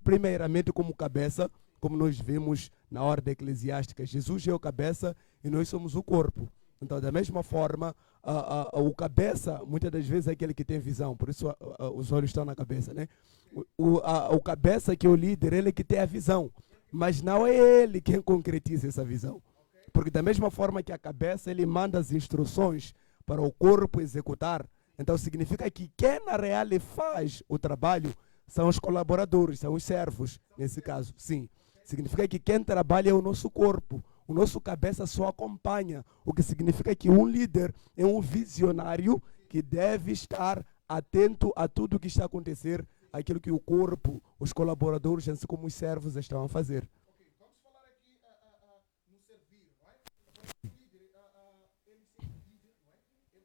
primeiramente como cabeça, como nós vemos na ordem eclesiástica, Jesus é o cabeça e nós somos o corpo. Então, da mesma forma, o cabeça, muitas das vezes, é aquele que tem visão, por isso os olhos estão na cabeça, né? O cabeça, que é o líder, ele é que tem a visão, mas não é ele quem concretiza essa visão. Porque da mesma forma que a cabeça, ele manda as instruções para o corpo executar, então significa que quem na real faz o trabalho são os colaboradores, são os servos, nesse caso, sim. Significa que quem trabalha é o nosso corpo, o nosso cabeça só acompanha, o que significa que um líder é um visionário que deve estar atento a tudo o que está a acontecer, aquilo que o corpo, os colaboradores, assim como os servos estão a fazer. Vamos falar aqui no servir, não é? O líder, ele ser líder, não é?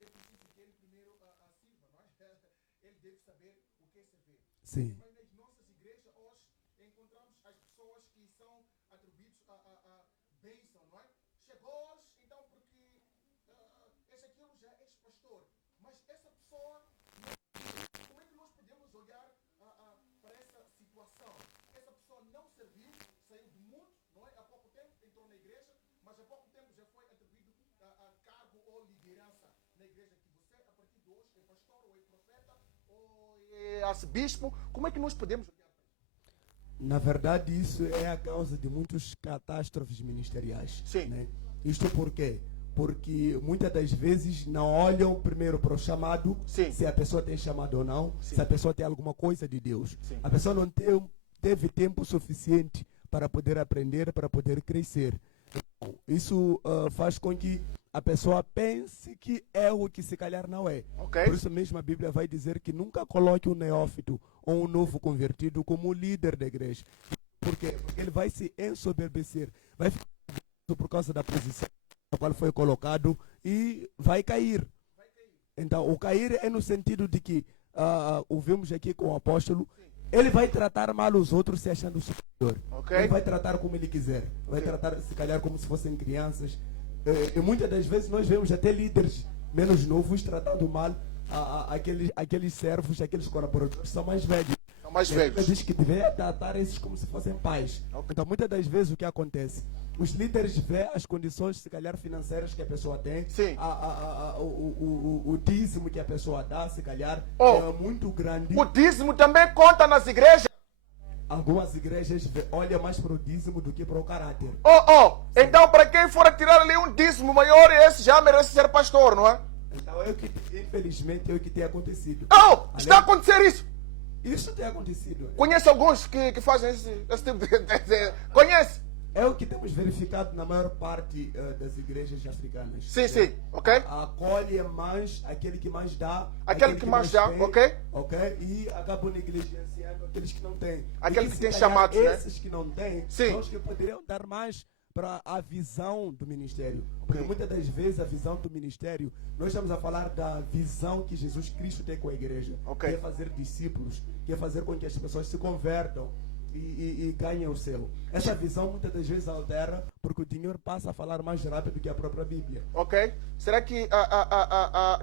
É preciso que ele primeiro sirva, não é? Ele deve saber o que é servir. Sim. Mas nas nossas igrejas hoje encontramos as pessoas que são atribuídas a bênção, não é? Chegou hoje, então, porque esse aqui já é ex-pastor. Mas essa pessoa, como é que nós podemos olhar para essa situação? Essa pessoa não serviu, saiu do mundo, não é? Há pouco tempo entrou na igreja, mas há pouco tempo já foi atribuído a cargo ou liderança na igreja que você, a partir de hoje, é pastor ou é profeta ou é arcebispo. Como é que nós podemos olhar para isso? Na verdade, isso é a causa de muitas catástrofes ministeriais. Sim. Né? Isto por quê? Porque muitas das vezes não olham primeiro para o chamado, Sim. se a pessoa tem chamado ou não, Sim. se a pessoa tem alguma coisa de Deus. Sim. A pessoa não teve tempo suficiente para poder aprender, para poder crescer. Então, isso faz com que a pessoa pense que é o que se calhar não é. Ok. Por isso mesmo a Bíblia vai dizer que nunca coloque um neófito ou um novo convertido como líder da igreja. Por quê? Porque ele vai se ensoberbecer, vai ficar por causa da posição na qual foi colocado e vai cair. Então, o cair é no sentido de que, ouvimos aqui com o apóstolo, ele vai tratar mal os outros se achando superior. Ok. Ele vai tratar como ele quiser. Vai tratar, se calhar, como se fossem crianças. E muitas das vezes nós vemos até líderes menos novos tratando mal aqueles servos, aqueles colaboradores que são mais velhos. São mais E a Bíblia velhos. diz que deveria tratar esses como se fossem pais. Ok. Então, muitas das vezes o que acontece? Os líderes vê as condições, se calhar, financeiras que a pessoa tem, Sim. o dízimo que a pessoa dá, se calhar, Oh. é muito grande. O dízimo também conta nas igrejas. Algumas igrejas olham mais para o dízimo do que para o caráter. Então para quem for tirar ali um dízimo maior, esse já merece ser pastor, não é? Então, infelizmente, é o que tem acontecido. Está a acontecer isso. Isso tem acontecido. Conhece alguns que fazem esse tipo de... Conhece? É o que temos verificado na maior parte das igrejas africanas. Sim, sim, ok? Acolhe mais aquele que mais dá. Aquele que mais dá, tem, ok? Ok? E acabam negligenciando aqueles que não têm. Aqueles E que têm se calhar chamados, né? esses que não têm, Sim. são os que poderiam dar mais para a visão do ministério. Porque muitas das vezes a visão do ministério, nós estamos a falar da visão que Jesus Cristo tem com a igreja. Ok. Que é fazer discípulos, que é fazer com que as pessoas se convertam e ganhem o céu. Essa visão muitas das vezes altera porque o dinheiro passa a falar mais rápido que a própria Bíblia. Ok. Será que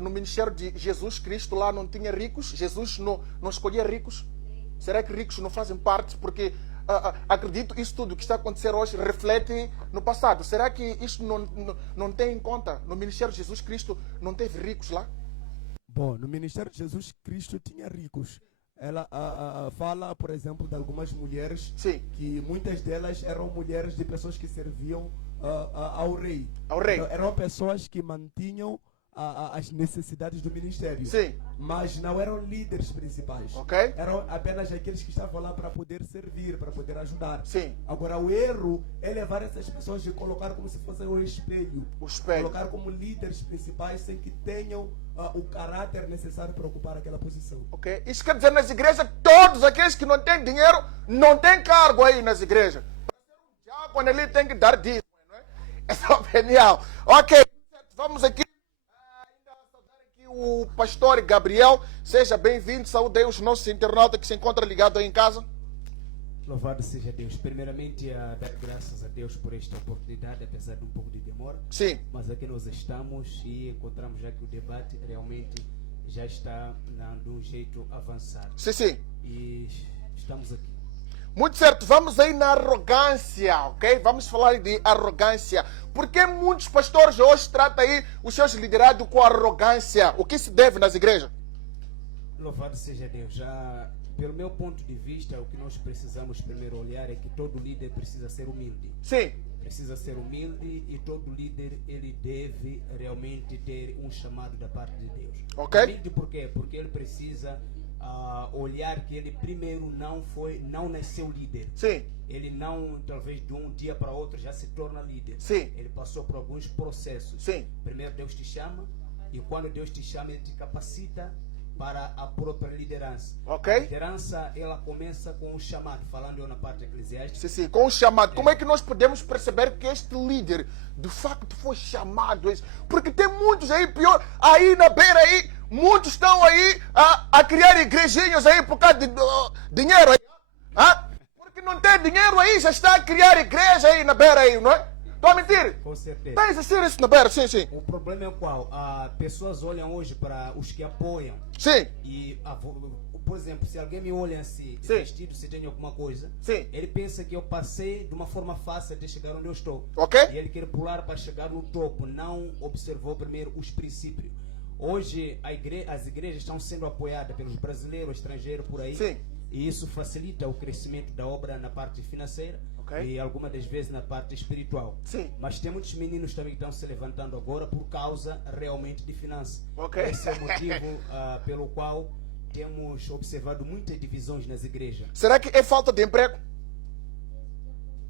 no ministério de Jesus Cristo lá não tinha ricos? Jesus não escolhia ricos? Será que ricos não fazem parte? Porque acredito isso tudo que está a acontecer hoje reflete no passado. Será que isto não tem em conta? No ministério de Jesus Cristo não teve ricos lá? Bom, no ministério de Jesus Cristo tinha ricos. Ela fala, por exemplo, de algumas mulheres. Sim. Que muitas delas eram mulheres de pessoas que serviam ao rei. Ao rei. Então, eram pessoas que mantinham as necessidades do ministério. Sim. Mas não eram líderes principais. Ok. Eram apenas aqueles que estavam lá para poder servir, para poder ajudar. Sim. Agora, o erro é levar essas pessoas e colocar como se fossem um espelho. O espelho. Colocar como líderes principais sem que tenham o caráter necessário para ocupar aquela posição. Ok? Isso quer dizer nas igrejas, todos aqueles que não têm dinheiro, não têm cargo aí nas igrejas. Já quando ele tem que dar dízimo, não é? Essa é a opinião. Ok, vamos aqui. Ainda saudar aqui o pastor Gabriel. Seja bem-vindo, saúde aí os nossos internautas que se encontram ligados aí em casa. Louvado seja Deus. Primeiramente, a dar graças a Deus por esta oportunidade, apesar de um pouco de demora. Sim. Mas aqui nós estamos e encontramos já que o debate realmente já está de um jeito avançado. Sim, sim. E estamos aqui. Muito certo, vamos aí na arrogância, ok? Vamos falar de arrogância. Por que muitos pastores hoje tratam aí os seus liderados com arrogância? O que se deve nas igrejas? Louvado seja Deus. Já, pelo meu ponto de vista, o que nós precisamos primeiro olhar é que todo líder precisa ser humilde. Sim. Precisa ser humilde e todo líder ele deve realmente ter um chamado da parte de Deus. Ok. Humilde por quê? Porque ele precisa olhar que ele primeiro não nasceu líder. Sim. Ele não, talvez de um dia para outro já se torna líder. Sim. Ele passou por alguns processos. Sim. Primeiro Deus te chama e quando Deus te chama ele te capacita para a própria liderança. Ok. A liderança ela começa com um chamado, falando eu na parte eclesiástica. Sim, sim, com o chamado. Como é que nós podemos perceber que este líder de facto foi chamado? Porque tem muitos aí, pior, aí na beira aí, muitos estão aí a criar igrejinhas aí por causa de dinheiro aí. Porque não tem dinheiro aí, já está a criar igreja aí na beira aí, não é? Estou a mentir? Com certeza. Está a existir isso na beira, sim, sim. O problema é qual? Pessoas olham hoje para os que apoiam. Sim. E, por exemplo, se alguém me olha assim, Sim. vestido, se tem alguma coisa, Sim. ele pensa que eu passei de uma forma fácil de chegar onde eu estou. Ok. E ele quer pular para chegar no topo, não observou primeiro os princípios. Hoje, as igrejas estão sendo apoiadas pelos brasileiros, estrangeiros por aí. Sim. E isso facilita o crescimento da obra na parte financeira. Ok. E algumas das vezes na parte espiritual. Sim. Mas tem muitos meninos também que estão se levantando agora por causa realmente de finanças. Ok. Esse é o motivo pelo qual temos observado muitas divisões nas igrejas. Será que é falta de emprego?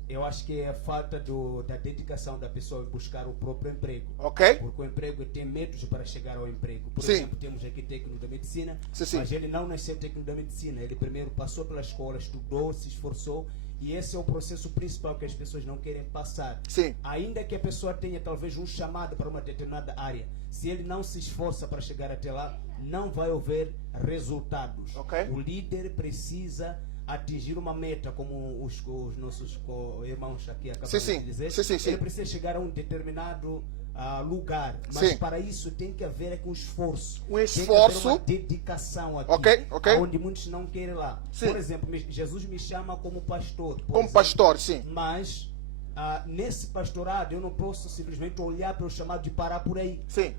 Eu acho que é falta da dedicação da pessoa em buscar o próprio emprego. Ok. Porque o emprego tem métodos para chegar ao emprego. Por Sim. exemplo, temos aqui técnico da medicina, Sim, sim. mas ele não nasceu técnico da medicina. Ele primeiro passou pela escola, estudou, se esforçou. E esse é o processo principal que as pessoas não querem passar. Sim. Ainda que a pessoa tenha talvez um chamado para uma determinada área, se ele não se esforça para chegar até lá, não vai haver resultados. Ok. O líder precisa atingir uma meta, como os nossos irmãos aqui acabam Sim, sim. de dizer. Sim, sim, sim. Ele precisa chegar a um determinado lugar, mas Sim. para isso tem que haver aqui um esforço. Um Tem que esforço. haver uma dedicação aqui, Ok, ok. onde muitos não querem lá. Sim. Por exemplo, Jesus me chama como pastor. por Como exemplo. pastor, sim. Mas nesse pastorado eu não posso simplesmente olhar para o chamado de parar por aí. Sim.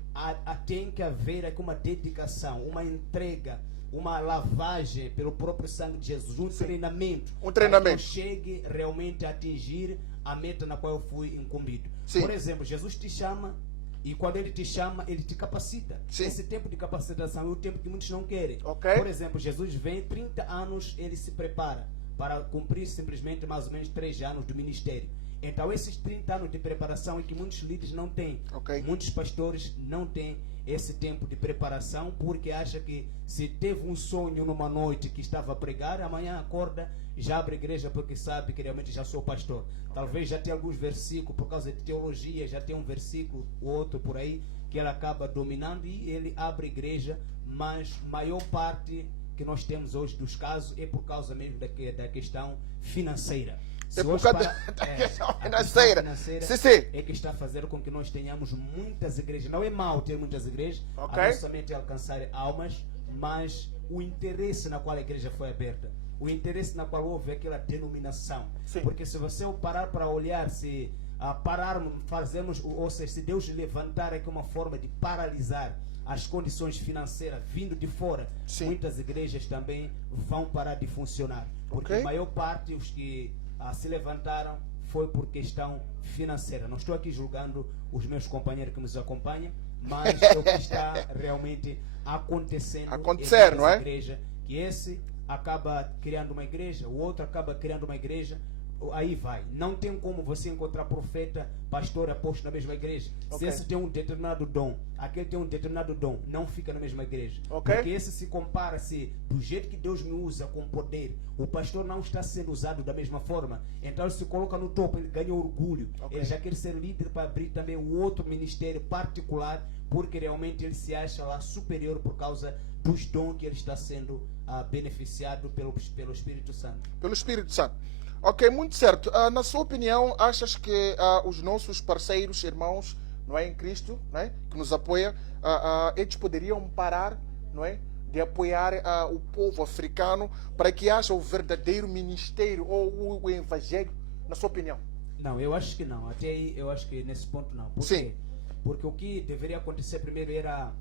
Tem que haver aqui uma dedicação, uma entrega, uma lavagem pelo próprio sangue de Jesus, um treinamento. Um treinamento. Para que eu chegue realmente a atingir a meta na qual eu fui incumbido. Sim. Por exemplo, Jesus te chama e quando ele te chama, ele te capacita. Sim. Esse tempo de capacitação é o tempo que muitos não querem. Ok. Por exemplo, Jesus vem 30 anos, ele se prepara para cumprir simplesmente mais ou menos 3 anos do ministério. Então, esses 30 anos de preparação é que muitos líderes não têm. Ok. Muitos pastores não têm esse tempo de preparação porque acha que se teve um sonho numa noite que estava a pregar, amanhã acorda, já abre a igreja porque sabe que realmente já sou pastor. Talvez já tenha alguns versículos, por causa de teologia, já tem um versículo ou outro por aí que ele acaba dominando e ele abre a igreja, mas maior parte que nós temos hoje dos casos é por causa mesmo da questão financeira. É por hoje causa para- da é, questão a questão financeira. financeira Sim, sim. é que está a fazer com que nós tenhamos muitas igrejas. Não é mau ter muitas igrejas, Ok. a nossa mente é alcançar almas, mas o interesse na qual a igreja foi aberta, o interesse na qual houve aquela denominação. Sim. Porque se você parar para olhar, se pararmos, fazermos, ou seja, se Deus levantar aqui uma forma de paralisar as condições financeiras vindo de fora, Sim. muitas igrejas também vão parar de funcionar. Porque Ok. a maior parte, os que se levantaram, foi por questão financeira. Não estou aqui julgando os meus companheiros que nos acompanham, mas é o que está realmente acontecendo Acontecer, em não é? igreja, que esse acaba criando uma igreja, o outro acaba criando uma igreja, aí vai. Não tem como você encontrar profeta, pastor, apóstolo na mesma igreja. Ok. Se esse tem um determinado dom, aquele tem um determinado dom, não fica na mesma igreja. Ok. Porque esse se compara-se do jeito que Deus me usa com poder. O pastor não está sendo usado da mesma forma. Então ele se coloca no topo, ele ganha orgulho. Ok. Ele já quer ser líder para abrir também um outro ministério particular, porque realmente ele se acha lá superior por causa dos dons que ele está sendo beneficiado pelo Espírito Santo. Pelo Espírito Santo. Ok, muito certo. Na sua opinião, achas que os nossos parceiros, irmãos, não é, em Cristo, não é, que nos apoia, eles poderiam parar, não é, de apoiar o povo africano para que haja o verdadeiro ministério ou o evangelho, na sua opinião? Não, eu acho que não. Até aí eu acho que nesse ponto não. Por Sim. quê? Porque o que deveria acontecer primeiro era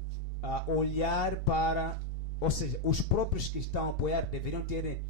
olhar para, ou seja, os próprios que estão a apoiar deveriam ter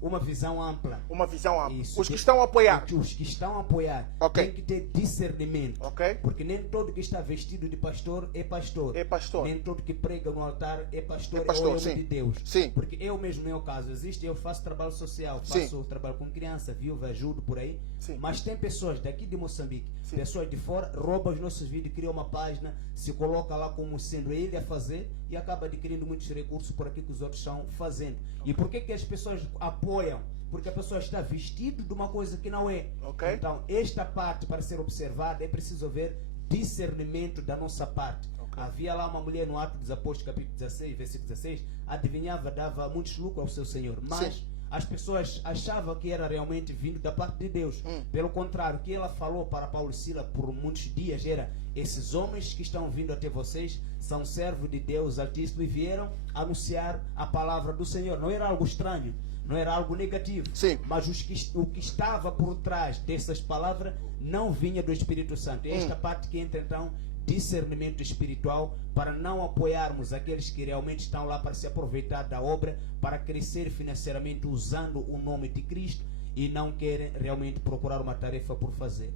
uma visão ampla. Uma visão ampla. Isso. Os que estão a apoiar. Os que estão a apoiar Ok. têm que ter discernimento. Ok. Porque nem todo que está vestido de pastor é pastor. É pastor. Nem todo que prega no altar é pastor, É pastor, ou é sim. homem de Deus. Sim. Porque eu mesmo, no meu caso, eu faço trabalho social, Sim. faço trabalho com criança, viúva, ajudo por aí. Sim. Mas tem pessoas daqui de Moçambique, Sim. pessoas de fora, roubam os nossos vídeos, criam uma página, se coloca lá como sendo ele a fazer e acaba adquirindo muitos recursos por aqui que os outros estão fazendo. E por que as pessoas apoiam? Porque a pessoa está vestida de uma coisa que não é. Ok. Então, esta parte, para ser observada, é preciso haver discernimento da nossa parte. Ok. Havia lá uma mulher no Atos dos Apóstolos, capítulo 16, versículo 16, adivinhava, dava muitos lucros ao seu Senhor. Mas Sim. as pessoas achavam que era realmente vindo da parte de Deus. Pelo contrário, o que ela falou para Paulo e Sila por muitos dias era: esses homens que estão vindo até vocês são servos de Deus Altíssimo e vieram anunciar a palavra do Senhor. Não era algo estranho, não era algo negativo. Sim. Mas o que estava por trás dessas palavras não vinha do Espírito Santo. É esta parte que entra então discernimento espiritual, para não apoiarmos aqueles que realmente estão lá para se aproveitar da obra, para crescer financeiramente usando o nome de Cristo e não querem realmente procurar uma tarefa por fazer.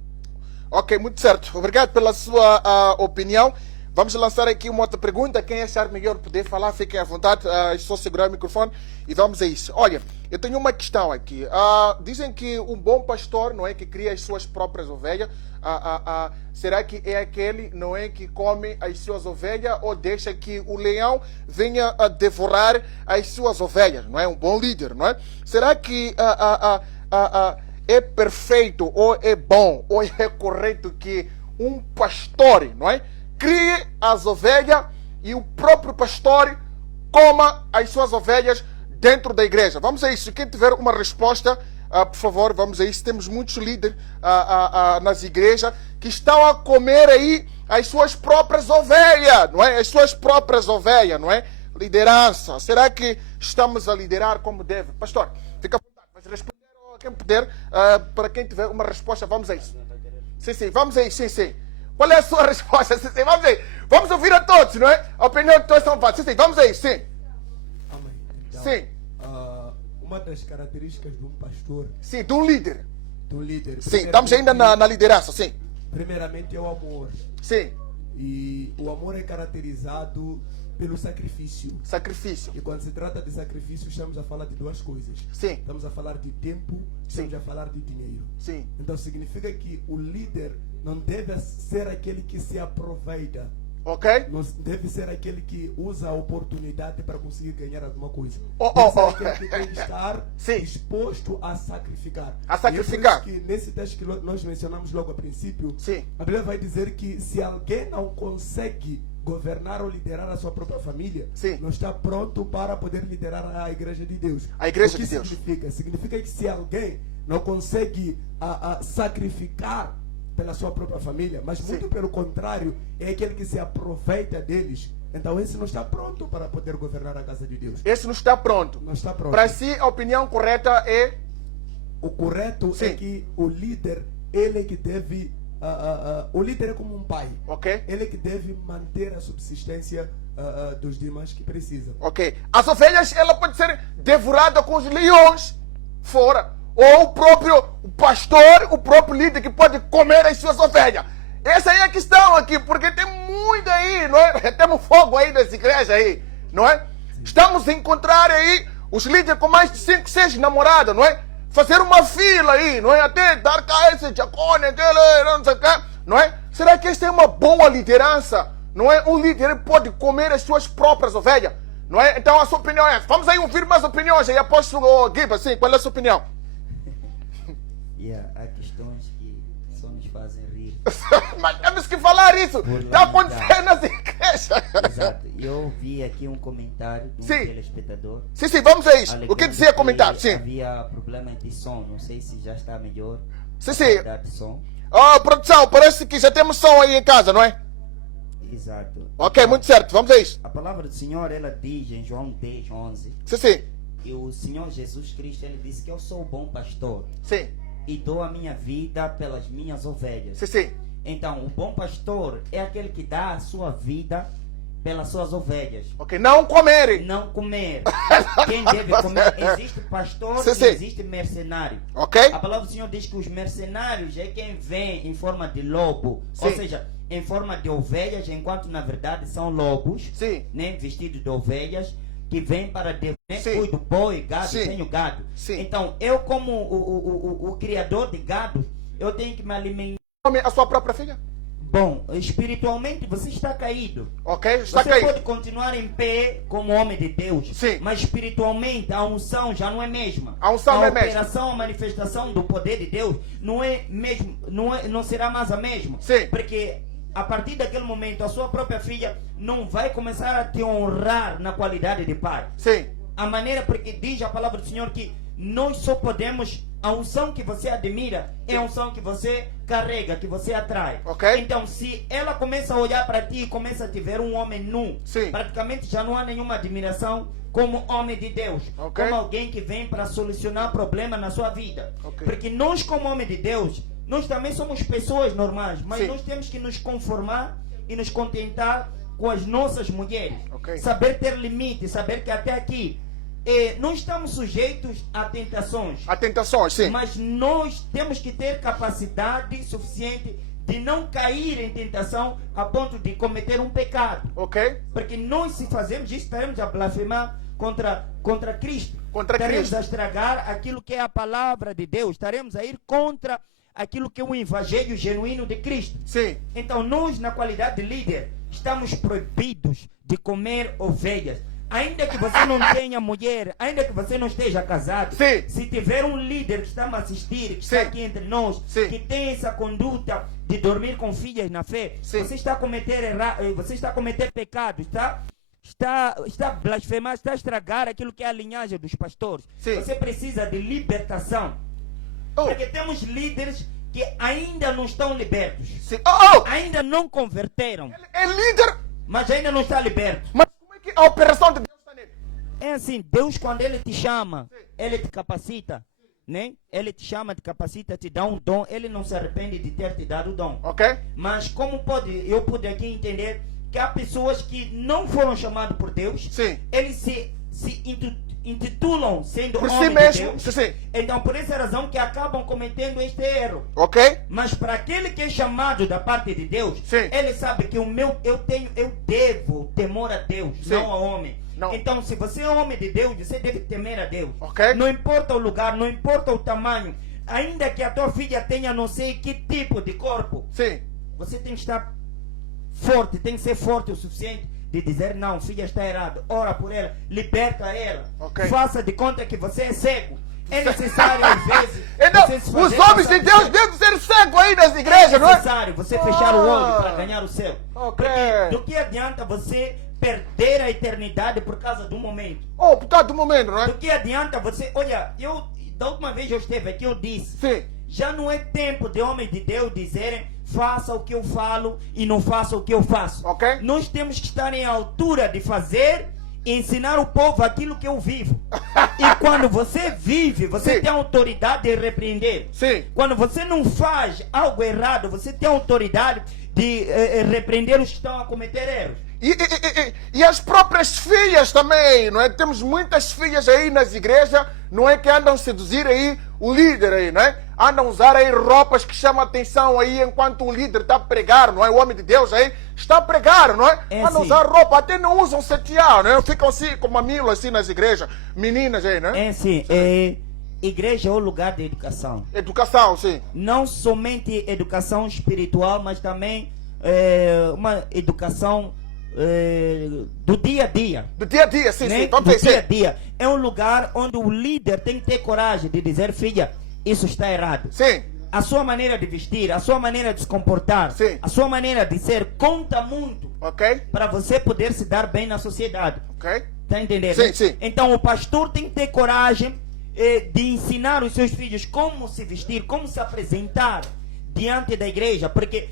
Ok, muito certo. Obrigado pela sua opinião. Vamos lançar aqui uma outra pergunta. Quem achar melhor poder falar, fiquem à vontade. É só segurar o microfone e vamos a isso. Olha, eu tenho uma questão aqui. Dizem que um bom pastor, não é, que cria as suas próprias ovelhas. Será que é aquele, não é, que come as suas ovelhas ou deixa que o leão venha a devorar as suas ovelhas? Não é um bom líder, não é? Será que é perfeito ou é bom ou é correto que um pastor, não é, crie as ovelhas e o próprio pastor coma as suas ovelhas dentro da igreja? Vamos a isso. Quem tiver uma resposta, por favor, vamos a isso. Temos muitos líderes nas igrejas que estão a comer aí as suas próprias ovelhas, não é? As suas próprias ovelhas, não é? Liderança. Será que estamos a liderar como deve? Pastor, fica à vontade. Mas responder a quem puder. Para quem tiver uma resposta, vamos a isso. Sim, sim, vamos a isso. Sim, sim. Qual é a sua resposta? Sim, sim, vamos aí. Vamos ouvir a todos, não é? A opinião de todos são válidas. Sim, sim, vamos aí, sim. Amém. Então, Sim. uma das características de um pastor, Sim, de um líder. do líder, Sim, estamos ainda na liderança, sim. primeiramente é o amor. Sim, E o amor é caracterizado pelo sacrifício. Sacrifício. E quando se trata de sacrifício, estamos a falar de duas coisas. Sim. Estamos a falar de tempo, estamos a falar de dinheiro. Sim. Então significa que o líder não deve ser aquele que se aproveita. Ok? Não deve ser aquele que usa a oportunidade para conseguir ganhar alguma coisa. Oh, Deve oh, ser oh. aquele que tem que estar Sim. disposto a sacrificar. A sacrificar. E é por isso que nesse texto que nós mencionamos logo a princípio, Sim. a Bíblia vai dizer que se alguém não consegue governar ou liderar a sua própria família, Sim. não está pronto para poder liderar a igreja de Deus. A igreja O que de Deus. significa? Significa que se alguém não consegue sacrificar pela sua própria família, mas Sim. muito pelo contrário, é aquele que se aproveita deles, então esse não está pronto para poder governar a casa de Deus. Esse não está pronto. Não está pronto. Para si, a opinião correta é... O correto Sim. é que o líder, ele é que deve... o líder é como um pai. Ok? Ele é que deve manter a subsistência dos demais que precisam. Ok. As ovelhas, ela pode ser devorada com os leões fora. Ou o próprio pastor, o próprio líder que pode comer as suas ovelhas. Essa aí é a questão aqui, porque tem muito aí, não é? Temos fogo aí das igrejas aí, não é? Estamos a encontrar aí os líderes com mais de 5, 6 namoradas, não é? Fazer uma fila aí, não é? Até dar cá esse diacone, aquele, não sei o quê, não é? Será que esta é uma boa liderança? Não é? Um líder pode comer as suas próprias ovelhas, não é? Então a sua opinião é essa. Vamos aí ouvir mais opiniões aí, apóstolo Giba, sim, qual é a sua opinião? Há questões que só nos fazem rir. Mas temos que falar isso. Por Está lamentar. acontecendo nas igrejas. Exato. Eu vi aqui um comentário de um Sim. telespectador. Sim, sim, vamos a isso. alegando O que dizia comentário? Sim. Havia problemas de som. Não sei se já está melhor. Sim, a sim. qualidade de som. Oh, produção, parece que já temos som aí em casa, não é? Exato. Ok, Então, muito certo. Vamos a isso. A palavra do Senhor, ela diz em João 10, 11. Sim, sim. E o Senhor Jesus Cristo, ele disse que eu sou o bom pastor. Sim, E dou a minha vida pelas minhas ovelhas. sim, sim. Então, o bom pastor é aquele que dá a sua vida pelas suas ovelhas. Ok, não comerem. Não comer. Quem deve comer? Existe pastor Sim, e sim. existe mercenário. Ok? A palavra do Senhor diz que os mercenários é quem vem em forma de lobo. Ou Sim. seja, em forma de ovelhas, enquanto na verdade são lobos, Sim. né, vestidos de ovelhas, que vêm para Deus. Né? Sim. Cuido boi, gado, Sim. tenho gado. Sim. Então, eu como o criador de gado, eu tenho que me alimentar. Come a sua própria filha? Bom, espiritualmente você está caído. Ok, está Você caído. pode continuar em pé como homem de Deus, Sim. mas espiritualmente a unção já não é mesma. A unção não é mesma. operação, a manifestação do poder de Deus não é mesmo, não será mais a mesma. Sim. Porque a partir daquele momento a sua própria filha não vai começar a te honrar na qualidade de pai. Sim. A maneira, porque diz a palavra do Senhor que nós só podemos, a unção que você admira é a unção que você carrega, que você atrai. Ok. Então, se ela começa a olhar para ti e começa a te ver um homem nu, Sim. praticamente já não há nenhuma admiração como homem de Deus, Ok. como alguém que vem para solucionar problemas na sua vida. Ok. Porque nós, como homem de Deus, nós também somos pessoas normais, mas Sim. nós temos que nos conformar e nos contentar com as nossas mulheres. Ok. Saber ter limite, saber que até aqui não estamos sujeitos a tentações, A tentações, sim. mas nós temos que ter capacidade suficiente de não cair em tentação a ponto de cometer um pecado. Ok? Porque nós, se fazermos isso, estaremos a blasfemar contra Cristo. Contra Estaremos Cristo. a estragar aquilo que é a palavra de Deus. Estaremos a ir contra aquilo que é o evangelho genuíno de Cristo. Sim. Então nós, na qualidade de líder, estamos proibidos de comer ovelhas. Ainda que você não tenha mulher, ainda que você não esteja casado, Sim. se tiver um líder que está me assistir, que está Sim. aqui entre nós, Sim. que tem essa conduta de dormir com filhas na fé, Sim. você está a cometer você está a cometer pecado, está a blasfemar, está a estragar aquilo que é a linhagem dos pastores. Sim. Você precisa de libertação. Oh. Porque temos líderes que ainda não estão libertos, Sim. Oh, oh! ainda não converteram, É líder, mas ainda não está liberto. mas como é que a operação de Deus está nele? É assim, Deus, quando Ele te chama, Ele te capacita, né? Ele te chama, te capacita, te dá um dom. Ele não se arrepende de ter te dado o dom. Ok? Mas como eu pude aqui entender que há pessoas que não foram chamadas por Deus, Sim. eles se intitulam sendo Por si homem de mesmo, Deus. sim, sim. Então, por essa razão que acabam cometendo este erro. Ok? Mas para aquele que é chamado da parte de Deus, Sim. ele sabe que eu devo temor a Deus, Sim. não ao homem. Não. Então, se você é homem de Deus, você deve temer a Deus. Ok. Não importa o lugar, não importa o tamanho. Ainda que a tua filha tenha não sei que tipo de corpo, Sim. você tem que estar forte, tem que ser forte o suficiente de dizer, não, filha está errada, ora por ela, liberta ela, Ok. faça de conta que você é cego. É necessário às vezes Então, você se os fazer homens de passar Deus cego. devem ser cegos aí nas igrejas, não é? necessário você fechar o olho Ah. para ganhar o céu. Ok. Porque do que adianta você perder a eternidade por causa do momento? Oh, por causa do momento, não é? Do que adianta você... Olha, da última vez eu esteve aqui, eu disse... Sim. Já não é tempo de homens de Deus dizerem faça o que eu falo e não faça o que eu faço. Ok. Nós temos que estar em altura de fazer e ensinar o povo aquilo que eu vivo. E quando você vive, você Sim. tem autoridade de repreender. Sim. Quando você não faz algo errado, você tem autoridade de repreender os que estão a cometer erros. E as próprias filhas também, não é? Temos muitas filhas aí nas igrejas, não é? Que andam a seduzir aí o líder aí, não é? Andam a usar aí roupas que chamam a atenção aí enquanto o líder está a pregar, não é? O homem de Deus aí está a pregar, não é? Andam a sim. usar roupa, até não usam setiã, não é? Ficam assim com mamilo assim nas igrejas, meninas aí, não é? É sim, igreja é o lugar de educação. Educação, sim. Não somente educação espiritual, mas também uma educação do dia a dia. Do dia a dia, sim, Né? sim. Então Do tem dia a sim. dia. É um lugar onde o líder tem que ter coragem de dizer, filha, isso está errado. Sim. A sua maneira de vestir, a sua maneira de se comportar, Sim. a sua maneira de ser, conta muito Ok? para você poder se dar bem na sociedade. Ok? Tá entendendo? Sim, sim. Então o pastor tem que ter coragem de ensinar os seus filhos como se vestir, como se apresentar diante da igreja, porque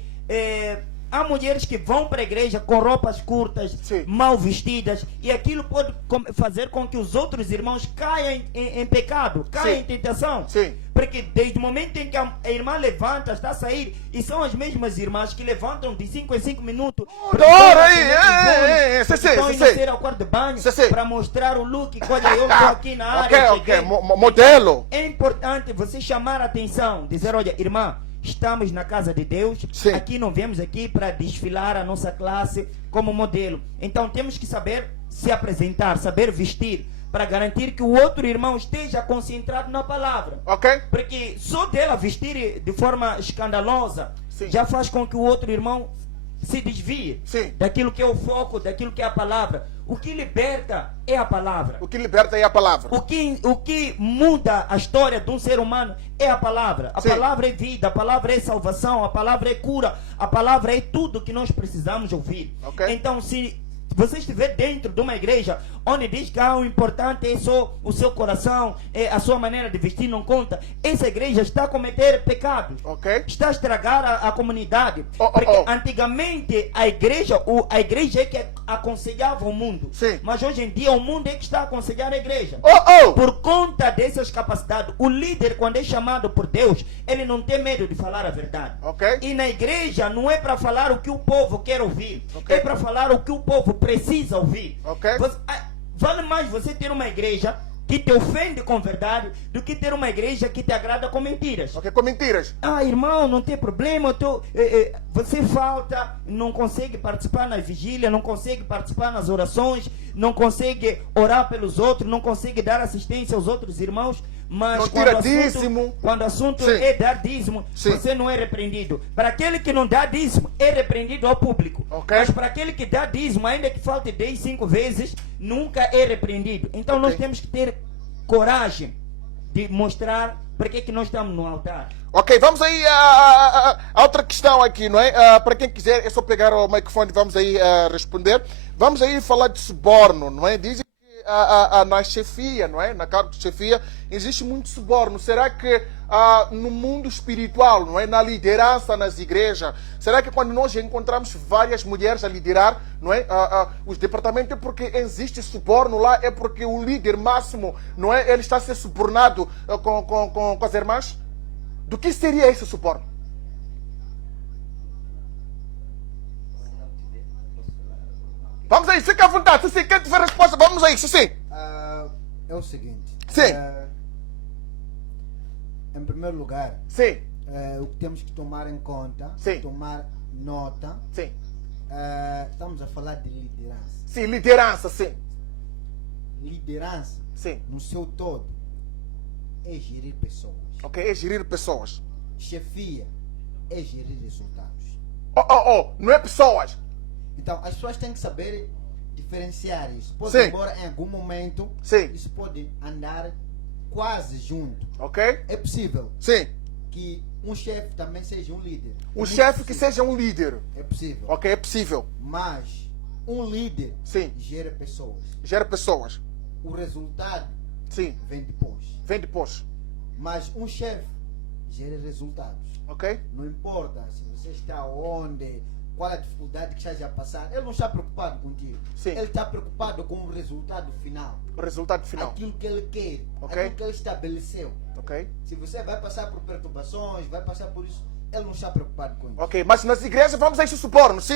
há mulheres que vão para a igreja com roupas curtas, Sim. mal vestidas, e aquilo pode fazer com que os outros irmãos caiam em pecado, caiam Sim. em tentação. Sim. Porque desde o momento em que a irmã levanta, está a sair, e são as mesmas irmãs que levantam de 5 em 5 minutos. Adoro aí! Estão Sim, indo sim. ser ao quarto de banho Sim, sim. para mostrar o look. Olha, eu estou aqui na área. Ok, cheguei. modelo. É importante você chamar a atenção, dizer, olha, irmã, estamos na casa de Deus, Sim. aqui não viemos aqui para desfilar a nossa classe como modelo. Então temos que saber se apresentar, saber vestir, para garantir que o outro irmão esteja concentrado na palavra. Ok? Porque só dela vestir de forma escandalosa Sim. já faz com que o outro irmão se desvie Sim. daquilo que é o foco, daquilo que é a palavra. O que liberta é a palavra. O que liberta é a palavra. O que muda a história de um ser humano é a palavra. A Sim. palavra é vida, a palavra é salvação, a palavra é cura, a palavra é tudo que nós precisamos ouvir. Ok. Então, se você estiver dentro de uma igreja onde diz que o importante é só o seu coração, a sua maneira de vestir não conta, essa igreja está a cometer pecados. Ok? Está a estragar a comunidade. Oh, oh, Porque oh. antigamente a igreja é que aconselhava o mundo. Sim. Mas hoje em dia o mundo é que está a aconselhar a igreja. Oh, oh! Por conta dessas capacidades, o líder, quando é chamado por Deus, ele não tem medo de falar a verdade. Ok? E na igreja não é para falar o que o povo quer ouvir, Ok. é para falar o que o povo precisa ouvir. Ok. Vale mais você ter uma igreja que te ofende com verdade do que ter uma igreja que te agrada com mentiras. Ok, com mentiras. Ah, irmão, não tem problema, você falta, não consegue participar na vigília, não consegue participar nas orações, não consegue orar pelos outros, não consegue dar assistência aos outros irmãos, mas Não tira dízimo. quando o assunto Sim. é dar dízimo, Sim. você não é repreendido. Para aquele que não dá dízimo, é repreendido ao público. Ok. Mas para aquele que dá dízimo, ainda que falte 10, 5 vezes, nunca é repreendido. Então nós Ok. temos que ter coragem de mostrar para que nós estamos no altar. Ok, vamos aí a outra questão aqui, não é? Para quem quiser, é só pegar o microfone e vamos aí responder. Vamos aí falar de suborno, não é? Dizem que na chefia, não é? Na cargo de chefia, existe muito suborno. Será que no mundo espiritual, não é? Na liderança nas igrejas, será que quando nós encontramos várias mulheres a liderar, não é? Os departamentos, é porque existe suborno lá, é porque o líder máximo, não é? Ele está a ser subornado com as irmãs? Do que seria esse suborno? Vamos aí, fica à vontade. Se você quer tiver resposta, vamos aí, sim. É o seguinte. Sim. Em primeiro lugar, Sim, o que temos que tomar em conta, Sim. tomar nota, sim. estamos a falar de liderança. Sim, liderança, sim. Liderança, Sim. no seu todo, é gerir pessoas. Ok, é gerir pessoas. Chefia é gerir resultados. Não é pessoas. Então, as pessoas têm que saber diferenciar isso. Pode, Sim. embora em algum momento, Sim. isso pode andar quase junto. Ok? É possível Sim. que um chefe também seja um líder. É Um muito chefe que possível. seja um líder. É possível. Ok, é possível. Mas um líder Sim. gera pessoas. Gera pessoas. O resultado Sim. vem depois. Vem depois. Mas um chefe gera resultados. Ok? Não importa se você está onde, qual a dificuldade que esteja a passar. Ele não está preocupado contigo. Sim. Ele está preocupado com o resultado final. O resultado final. Aquilo que ele quer. Ok. Aquilo que ele estabeleceu. Ok? Se você vai passar por perturbações, vai passar por isso, ele não está preocupado com isso. Ok, mas nas igrejas vamos a isso supor. Sim,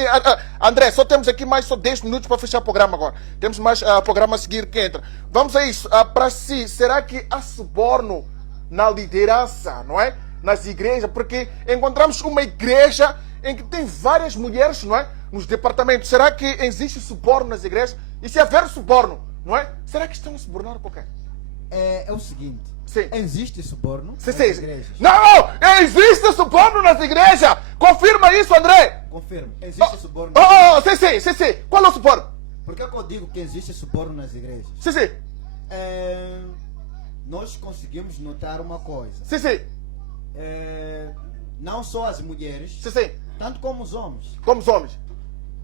André, só temos aqui mais só 10 minutos para fechar o programa agora. Temos mais programa a seguir que entra. Vamos a isso. Para si, será que há suborno na liderança, não é? Nas igrejas? Porque encontramos uma igreja em que tem várias mulheres, não é? Nos departamentos. Será que existe suborno nas igrejas? E se houver suborno, não é? Será que estão a subornar por quê? É o seguinte. Sim. Existe suborno Sim, nas sim. igrejas. Não! Existe suborno nas igrejas! Confirma isso, André! Confirmo. Existe suborno. Sim. Qual é o suborno? Por que eu digo que existe suborno nas igrejas? Sim. Nós conseguimos notar uma coisa. Sim. Não só as mulheres, Sim. tanto como os homens. Como os homens.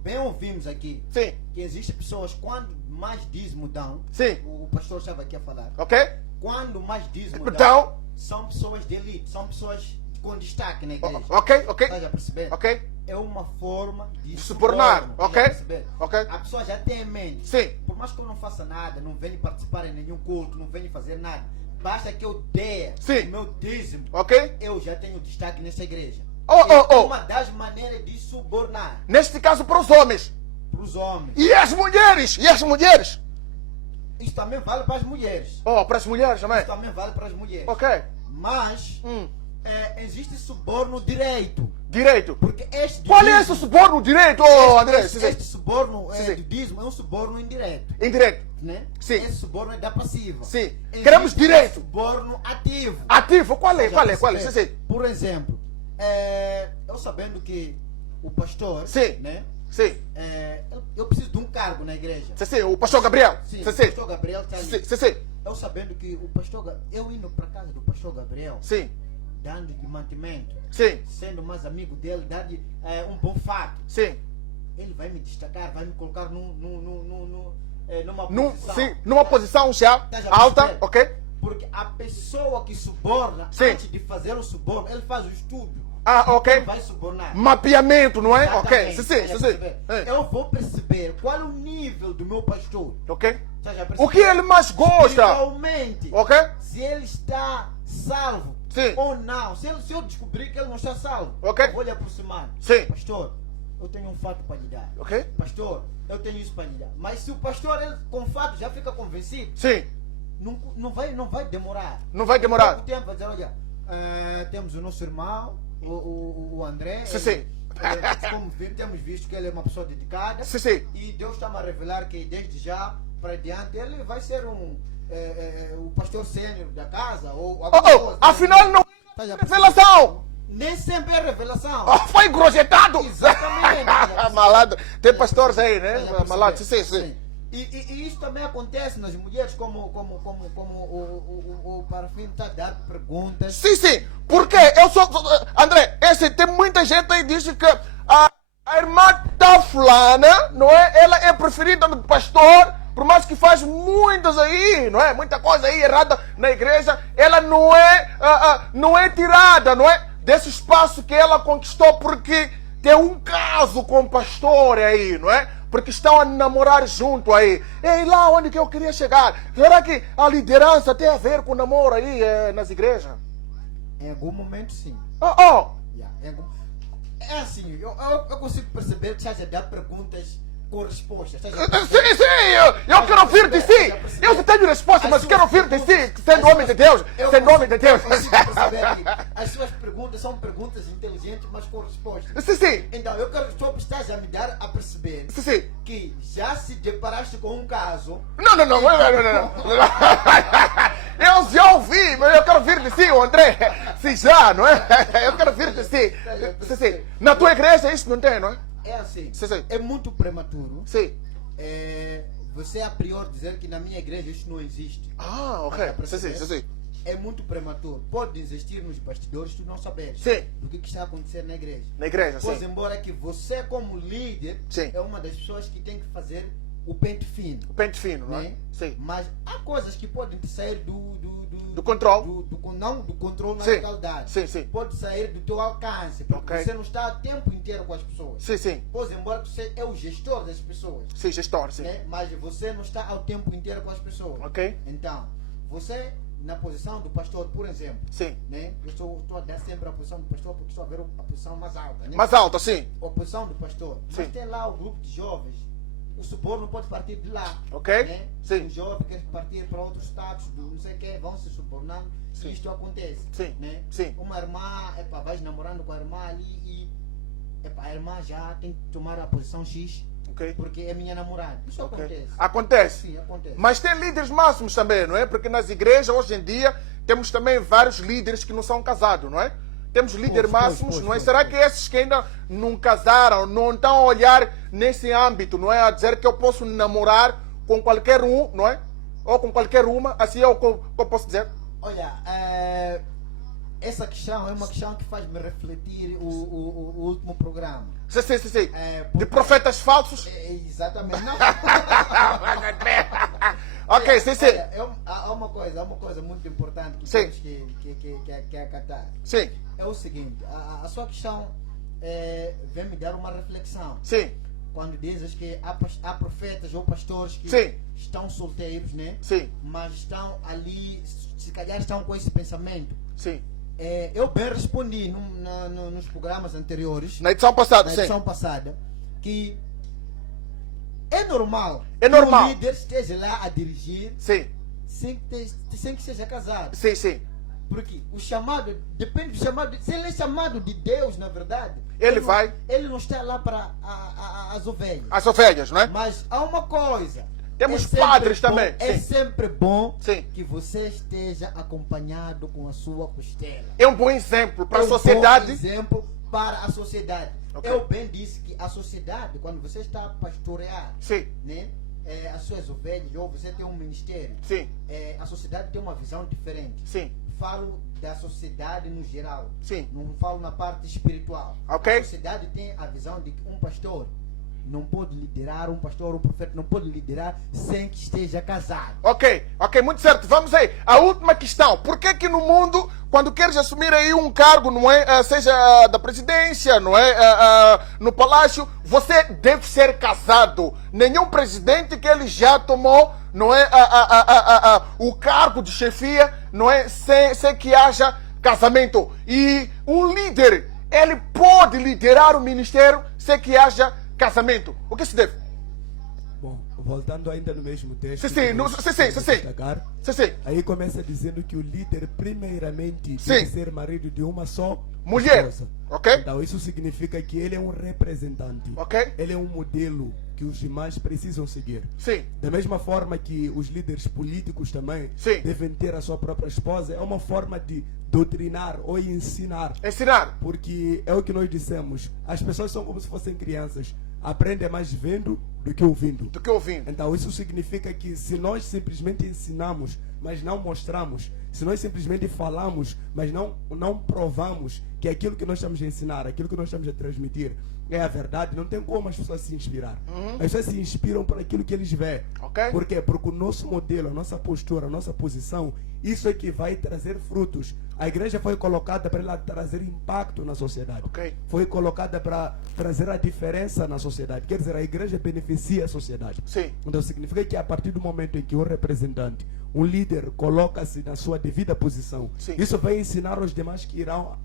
Bem ouvimos aqui Sim. que existem pessoas quando mais dízimo dão. Sim. O pastor estava aqui a falar. Ok? Quando mais dízimo Então. dão, são pessoas de elite, são pessoas com destaque na igreja. Ok? Estás a perceber? Ok? É uma forma de Subornar. suborno, Ok? estás a perceber? Ok? A pessoa já tem em mente. Sim. Por mais que eu não faça nada, não venha participar em nenhum culto, não venha fazer nada. Basta que eu dê Sim. o meu dízimo. Ok? Eu já tenho destaque nessa igreja. Oh. É uma das maneiras de subornar Neste caso para os homens. para os homens. E as mulheres? Isso também vale para as mulheres. Para as mulheres também. Isso também vale para as mulheres. Ok. Mas existe suborno direito. Direito. Porque este Qual é dízimo- esse suborno direito, André? Este suborno Sim. do dízimo é um suborno indireto. Indireto. Né? Sim. Esse suborno é da passiva. Sim. Existe Queremos direito. Suborno ativo. Ativo. Qual é? Já Qual é? percebeu? Sim. Por exemplo, eu sabendo que o pastor, Sim. né? Sim. Eu preciso de um cargo na igreja. Sim. O pastor Gabriel. Sim, Sim. o pastor Gabriel está ali. Sim. Eu sabendo que o pastor, eu indo para casa do pastor Gabriel, Sim. dando de mantimento, Sim. sendo mais amigo dele, dando um bom fato, Sim. ele vai me destacar, vai me colocar numa Num, posição. sim. Numa posição já Tá já alta. percebendo? Ok? Porque a pessoa que suborna, Sim. antes de fazer o suborno, ele faz o estudo. Ok. Ele vai subornar. Mapeamento, não é? Ok. Exatamente, Sim. tá já percebendo? Eu vou perceber qual é o nível do meu pastor. Ok? Tá já O percebendo? que ele mais gosta? Espiritualmente. Ok? Se ele está salvo Sim. ou não. Se eu descobrir que ele não está salvo, Ok. eu vou lhe aproximar. Sim. Pastor, eu tenho um fato para lhe dar. Ok? Pastor, eu tenho isso para lhe dar. Mas se o pastor, ele, com fato, já fica convencido, Sim. não vai demorar. Não vai demorar. Pouco tempo vai dizer, olha, temos o nosso irmão, o André. Sim. Como temos visto que ele é uma pessoa dedicada. Sim. E Deus está-me a revelar que desde já para diante ele vai ser o pastor sênior da casa. Ou alguma coisa. Afinal não Tá já é revelação. Nem sempre é revelação. Foi projetado. Exatamente. Malandro. Tem pastores aí, né? Tá já percebeu? Malandro. Sim. E isso também acontece nas mulheres, como o Parfim está a dar perguntas. Sim. Porque eu sou. André, tem muita gente aí que diz que a irmã da fulana, não é? Ela é preferida do pastor, por mais que faz muitas aí, não é? Muita coisa aí errada na igreja, ela não é tirada, não é? Desse espaço que ela conquistou porque tem um caso com o pastor aí, não é? Porque estão a namorar junto aí. E lá onde que eu queria chegar. Será que a liderança tem a ver com o namoro aí nas igrejas? Em algum momento, sim. Oh. É assim, eu consigo perceber que já dá perguntas com respostas. Sim, eu quero ouvir de si. Eu tenho resposta, mas quero ouvir de si, sendo homem de Deus. Sendo homem de Deus. Eu consigo perceber que as suas perguntas são perguntas inteligentes, mas com respostas. Sim. Então, eu quero só estás a me dar a perceber Sim. que já se deparaste com um caso. Não. Eu já ouvi, mas eu quero ouvir de si, o André. Se já, não é? Eu quero ouvir de si. Sim. Na tua igreja isso não tem, não é? É assim. Sim. É muito prematuro. Sim. Você a priori dizer que na minha igreja isso não existe. Ah, ok. Dá pra perceber? Sim. É muito prematuro. Pode existir nos bastidores, tu não saberes Sim. do que está a acontecer na igreja. Na igreja, Pois sim. embora que você como líder Sim. é uma das pessoas que tem que fazer o pente fino. O pente fino, não é? Né? Sim. Mas há coisas que podem te sair Do controle. não do controle na Sim. legalidade. Sim. Pode sair do teu alcance, porque Ok. você não está o tempo inteiro com as pessoas. Sim. Pois embora que você é o gestor das pessoas, Sim, gestor, sim. né? Mas você não está ao tempo inteiro com as pessoas. Ok. Então, você na posição do pastor, por exemplo, Sim. né? Eu estou a dar sempre a posição do pastor porque estou a ver a posição mais alta, né? Mais alta, sim. A posição do pastor. Mas Sim. tem lá o grupo de jovens. O suborno pode partir de lá. Ok. Né? Sim. Os jovens querem partir para outros estados, do não sei o que, vão se subornando. Sim. E isto acontece. Sim. Né? Sim. Uma irmã, vais namorando com a irmã ali e a irmã já tem que tomar a posição X Ok. porque é minha namorada. Isso Ok. acontece. Acontece. Sim, acontece. Mas tem líderes máximos também, não é? Porque nas igrejas, hoje em dia, temos também vários líderes que não são casados, não é? Temos líderes máximos, não é? Será que esses que ainda não casaram, não estão a olhar nesse âmbito, não é? A dizer que eu posso namorar com qualquer um, não é? Ou com qualquer uma, assim é o que eu posso dizer? Olha, essa questão é uma questão que faz-me refletir o último programa. Sim. Porque- De profetas falsos? Exatamente. Não. Ok, sim. Olha, há uma coisa muito importante que Sim. temos que acatar. Sim, É o seguinte, a sua questão vem me dar uma reflexão. sim, Quando dizes que há profetas ou pastores que Sim. estão solteiros, né? sim, Mas estão ali, se calhar estão com esse pensamento. sim. Eu bem respondi nos programas anteriores, Na edição passada, na sim. edição passada, que é normal É que normal. o líder esteja lá a dirigir Sim, sem que seja casado. sim. Porque o chamado, depende do chamado, se ele é chamado de Deus, na verdade, Ele não- vai- ele não está lá para as ovelhas. As ovelhas, não é? Mas há uma coisa. Temos sempre padres bom- também, É sim. sempre bom Sim. que você esteja acompanhado com a sua costela. É um bom exemplo para É a um sociedade. bom exemplo para a sociedade. Ok. Eu bem disse que a sociedade, quando você está a pastorear, Sim, né, as suas ovelhas, ou você tem um ministério, sim, a sociedade tem uma visão diferente. sim. Falo da sociedade no geral. Sim. Não falo na parte espiritual. Ok. A sociedade tem a visão de que um pastor não pode liderar, um pastor, um profeta não pode liderar sem que esteja casado. Ok, muito certo. Vamos aí. A última questão. Por que no mundo, quando queres assumir aí um cargo, não é? Seja da presidência, não é? No palácio, você deve ser casado. Nenhum presidente que ele já tomou, não é? O cargo de chefia, não é? Sem que haja casamento. E um líder, ele pode liderar o ministério sem que haja casamento. O que se deve? Bom, voltando ainda no mesmo texto. Sim, que no- nós sim, vamos sim. destacar, Sim. Aí começa dizendo que o líder, primeiramente, Sim. deve ser marido de uma só Mulher. esposa. Ok? Então, isso significa que ele é um representante. Ok? Ele é um modelo que os demais precisam seguir. Sim. Da mesma forma que os líderes políticos também Sim. devem ter a sua própria esposa, é uma forma de doutrinar ou ensinar. Ensinar. Porque é o que nós dissemos, as pessoas são como se fossem crianças, aprendem mais vendo do que ouvindo. Do que ouvindo. Então isso significa que se nós simplesmente ensinamos, mas não mostramos, se nós simplesmente falamos, mas não provamos que aquilo que nós estamos a ensinar, aquilo que nós estamos a transmitir é a verdade, não tem como as pessoas se inspirar. As pessoas se inspiram por aquilo que eles veem. Ok. Por quê? Porque o nosso modelo, a nossa postura, a nossa posição, isso é que vai trazer frutos. A igreja foi colocada para ela trazer impacto na sociedade. Ok. Foi colocada para trazer a diferença na sociedade. Quer dizer, a igreja beneficia a sociedade. Sim. Então significa que a partir do momento em que o representante, um líder, coloca-se na sua devida posição, Sim. isso vai ensinar os demais que irão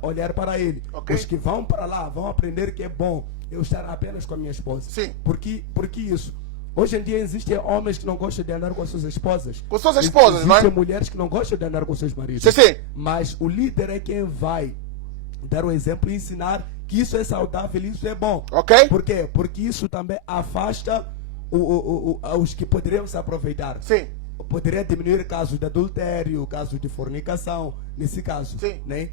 olhar para ele. Ok. Os que vão para lá vão aprender que é bom eu estar apenas com a minha esposa. Sim. Porque isso? Hoje em dia existem homens que não gostam de andar com as suas esposas. Com suas esposas, não é? Existem mulheres que não gostam de andar com seus maridos. Sim, sim. Mas o líder é quem vai dar o exemplo e ensinar que isso é saudável e isso é bom. Ok? Por quê? Porque isso também afasta os que poderiam se aproveitar. Sim. Poderia diminuir casos de adultério, casos de fornicação, nesse caso. Sim. Né?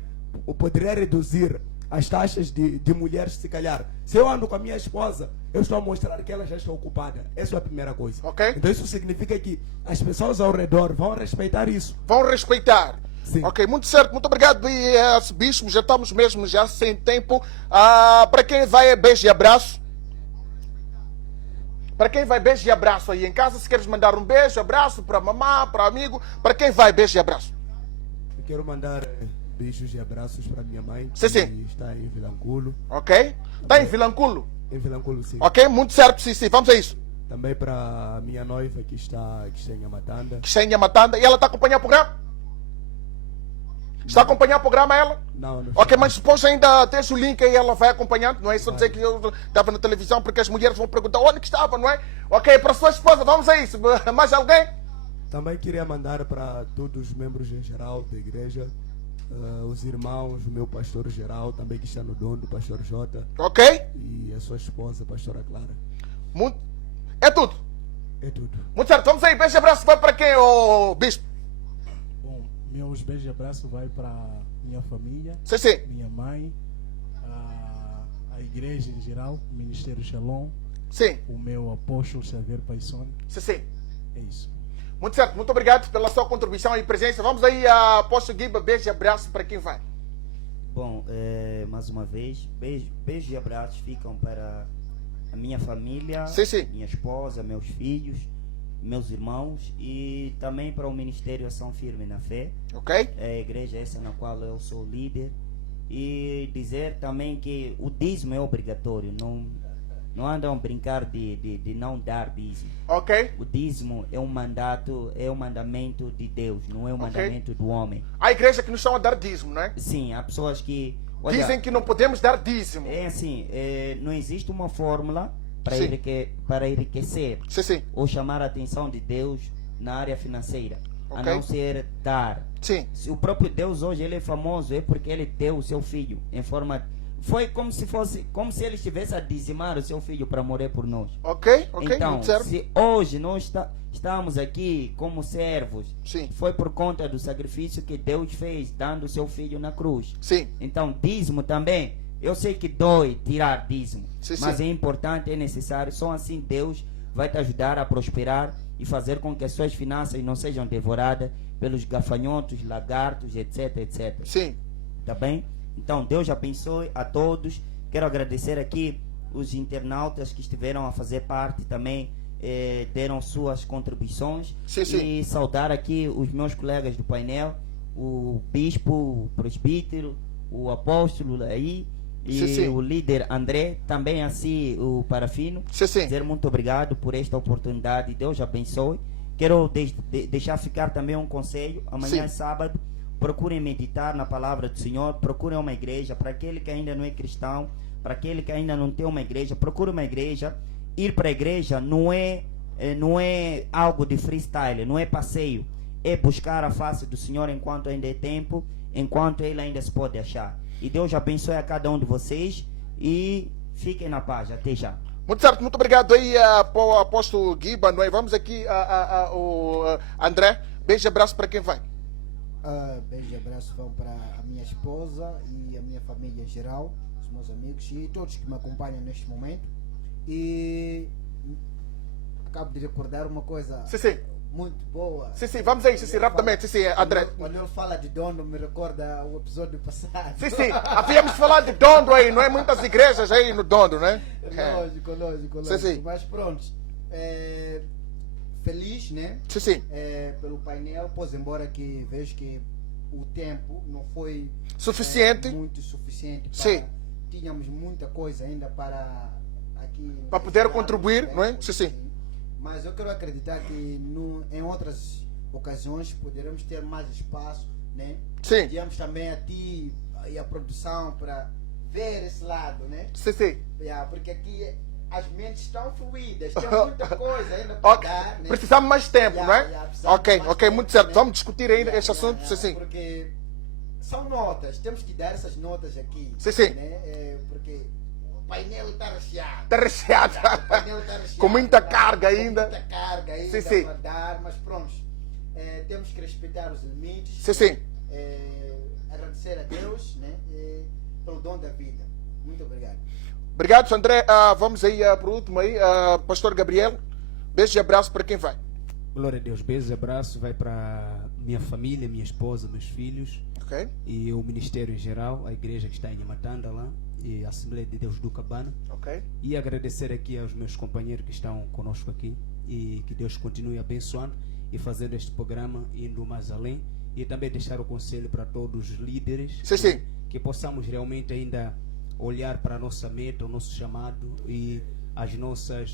Poderia reduzir as taxas de mulheres, se calhar. Se eu ando com a minha esposa, eu estou a mostrar que ela já está ocupada. Essa é a primeira coisa. Ok. Então isso significa que as pessoas ao redor vão respeitar isso. Vão respeitar. Sim. Ok, muito certo. Muito obrigado, bispo. Já estamos mesmo já sem tempo. Para quem vai, beijo e abraço. Para quem vai, beijo e abraço aí em casa. Se queres mandar um beijo, abraço para mamã, para amigo. Para quem vai, beijo e abraço. Eu quero mandar beijos e abraços para minha mãe, que Sim, sim. está em Vilanculo. Ok? Está em Vilanculo? Em Vilanculo, sim. Ok, muito certo, sim, sim. Vamos a isso. Também para a minha noiva que está em Amatanda. Que está em Yamatanda. E ela está acompanhando o programa? Está acompanhando o programa ela? Não. Ok, mas depois ainda deixa o link aí, ela vai acompanhando, não é? Só dizer que eu estava na televisão, porque as mulheres vão perguntar onde que estava, não é? Ok, para a sua esposa, vamos a isso. Mais alguém? Também queria mandar para todos os membros em geral da igreja, os irmãos, o meu pastor geral, também que está no dono, o pastor Jota. Ok? E a sua esposa, a pastora Clara. Muito... É tudo. É tudo. Muito certo, vamos aí. Beijo e abraço. Vai para quem, ô bispo? Bom, meus beijos e abraços vai para minha família, Sim, sim. minha mãe, a igreja em geral, o Ministério Shalom, Sim, o meu apóstolo Xavier Paisson. sim, sim. É isso. Muito certo, muito obrigado pela sua contribuição e presença. Vamos aí, apóstolo Guiba. Beijo e abraço para quem vai. Bom, mais uma vez, beijos e abraços ficam para a minha família, Sim, sim. minha esposa, meus filhos, meus irmãos e também para o Ministério Ação Firme na Fé, Ok? é a igreja essa na qual eu sou líder. E dizer também que o dízimo é obrigatório, não andam a brincar de não dar dízimo. Ok? O dízimo é um mandato, é um mandamento de Deus, não é um mandamento do homem. A igreja que nos chama a dar dízimo, não é? Sim, há pessoas que... olha, Dizem que não podemos dar dízimo. é assim, não existe uma fórmula para Sim. para enriquecer Sim, sim. ou chamar a atenção de Deus na área financeira, a Ok. não ser dar. Sim. Se o próprio Deus hoje ele é famoso é porque ele deu o seu filho em forma... Foi como se ele estivesse a dizimar o seu filho para morrer por nós. Ok? Ok? Então, Muito certo. se hoje nós estamos aqui como servos, Sim. foi por conta do sacrifício que Deus fez, dando o seu filho na cruz. Sim. Então, dízimo também, eu sei que dói tirar dízimo, Sim, mas sim. é importante, é necessário, só assim Deus vai te ajudar a prosperar e fazer com que as suas finanças não sejam devoradas pelos gafanhotos, lagartos, etc, etc. Sim. Tá bem? Então, Deus abençoe a todos. Quero agradecer aqui os internautas que estiveram a fazer parte também, deram suas contribuições. Sim, sim. E saudar aqui os meus colegas do painel, o bispo, o presbítero, o apóstolo aí, e Sim, sim. o líder André, também assim o Parafino. Sim, sim. Dizer muito obrigado por esta oportunidade. Deus abençoe. Quero deixar ficar também um conselho. Amanhã é Sim. sábado. Procurem meditar na palavra do Senhor. Procurem uma igreja. Para aquele que ainda não é cristão, para aquele que ainda não tem uma igreja, procure uma igreja. Ir para a igreja não é algo de freestyle, não é passeio. É buscar a face do Senhor enquanto ainda é tempo, enquanto Ele ainda se pode achar. E Deus abençoe a cada um de vocês e fiquem na paz. Até já. Muito certo, muito obrigado aí, apóstolo Guiba, não é? Vamos aqui, o André. Beijo e abraço para quem vai. Beijo e abraço vão para a minha esposa e a minha família em geral, os meus amigos e todos que me acompanham neste momento. E acabo de recordar uma coisa Sim, sim. muito boa. Sim, sim, vamos aí, sim, sim, rapidamente. Sim, sim, André. Quando ele fala de dono, me recorda o episódio passado. Sim, sim. Havíamos falado de Dondo aí, não é? Muitas igrejas aí no Dondo, né? Lógico. Sim, sim. Mas pronto. Feliz, né? Sim, sim. Pelo painel, pois embora que vejo que o tempo não foi Suficiente. muito suficiente. Sim. Tínhamos muita coisa ainda para aqui. Para poder contribuir, não é? Sim, sim. Mas eu quero acreditar que em outras ocasiões poderemos ter mais espaço, né? Sim. Pedíamos também a ti e a produção para ver esse lado, né? Sim. Porque aqui as mentes estão fluídas, tem muita coisa ainda para Ok. dar, né? Precisamos mais tempo, não é? precisamos Ok, mais ok, tempo, muito certo. né? Vamos discutir ainda este assunto, sim. Porque são notas, temos que dar essas notas aqui. Sim. Né? Porque o painel está recheado. Está recheado. O painel está recheado. Com muita carga ainda. Com muita carga ainda Sim. para dar, mas pronto. Temos que respeitar os limites. Sim. Agradecer a Deus, né? Pelo dom da vida. Muito obrigado. Obrigado, André. Vamos aí para o último aí. Pastor Gabriel, beijo e abraço para quem vai. Glória a Deus, beijo e abraço, vai para minha família, minha esposa, meus filhos, Ok, e o ministério em geral, a igreja que está em Yamatanda lá, e a Assembleia de Deus do Cabana. ok. E agradecer aqui aos meus companheiros que estão conosco aqui, e que Deus continue abençoando e fazendo este programa indo mais além, e também deixar o conselho para todos os líderes, Sim. que possamos realmente ainda olhar para a nossa meta, o nosso chamado e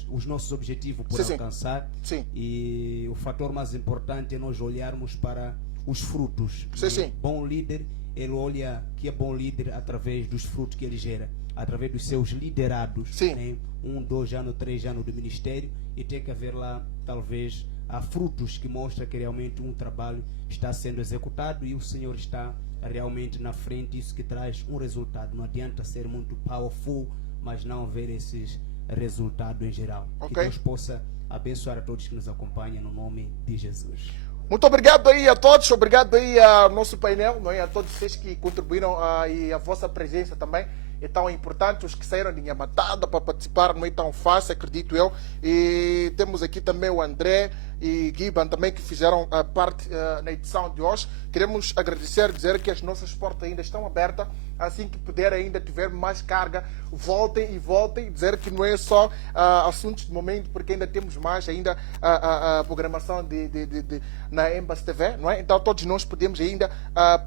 os nossos objetivos por Sim. alcançar. Sim. E o fator mais importante é nós olharmos para os frutos. Sim. Bom líder, ele olha que é bom líder através dos frutos que ele gera, através dos seus liderados. Sim. Né? 1, 2 anos, 3 anos do ministério, e tem que haver lá, talvez, há frutos que mostram que realmente um trabalho está sendo executado e o Senhor está realmente na frente, isso que traz um resultado. Não adianta ser muito powerful, mas não ver esses resultados em geral. Que Ok. Deus possa abençoar a todos que nos acompanham no nome de Jesus. Muito obrigado aí a todos, obrigado aí ao nosso painel, não é? A todos vocês que contribuíram e a vossa presença também é tão importante, os que saíram de Yamatanda para participar não é tão fácil, acredito eu. E temos aqui também o André e Giban também que fizeram parte na edição de hoje. Queremos agradecer, dizer que as nossas portas ainda estão abertas, assim que puder ainda tiver mais carga, voltem, dizer que não é só assuntos de momento, porque ainda temos mais ainda a programação na Embassy TV, não é? Então todos nós podemos ainda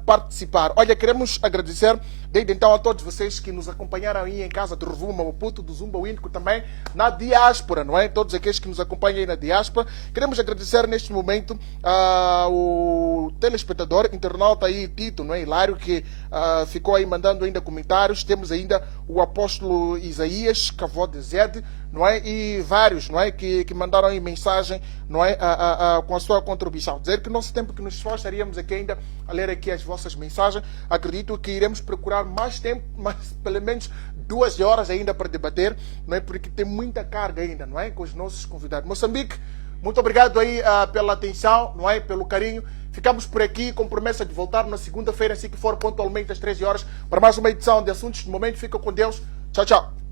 participar. Olha, queremos agradecer desde então a todos vocês que nos acompanharam aí em casa de Rovuma, Maputo, do Zumba Wíndico também, na diáspora, não é? Todos aqueles que nos acompanham aí na diáspora. Queremos agradecer neste momento ao telespectador, internauta aí, Tito, não é? Hilário, que ficou aí mandando ainda comentários. Temos ainda o apóstolo Isaías, Cavó de Zed, não é? E vários, não é? Que mandaram aí mensagem, não é? Com a sua contribuição. Dizer que no nosso tempo que nos esforçaríamos aqui ainda a ler aqui as vossas mensagens, acredito que iremos procurar mais tempo, mas pelo menos 2 horas ainda para debater, não é? Porque tem muita carga ainda, não é? Com os nossos convidados. Moçambique, muito obrigado aí pela atenção, não é? Pelo carinho. Ficamos por aqui com promessa de voltar na segunda-feira, assim que for pontualmente às 13 horas, para mais uma edição de Assuntos do Momento. Fica com Deus. Tchau, tchau.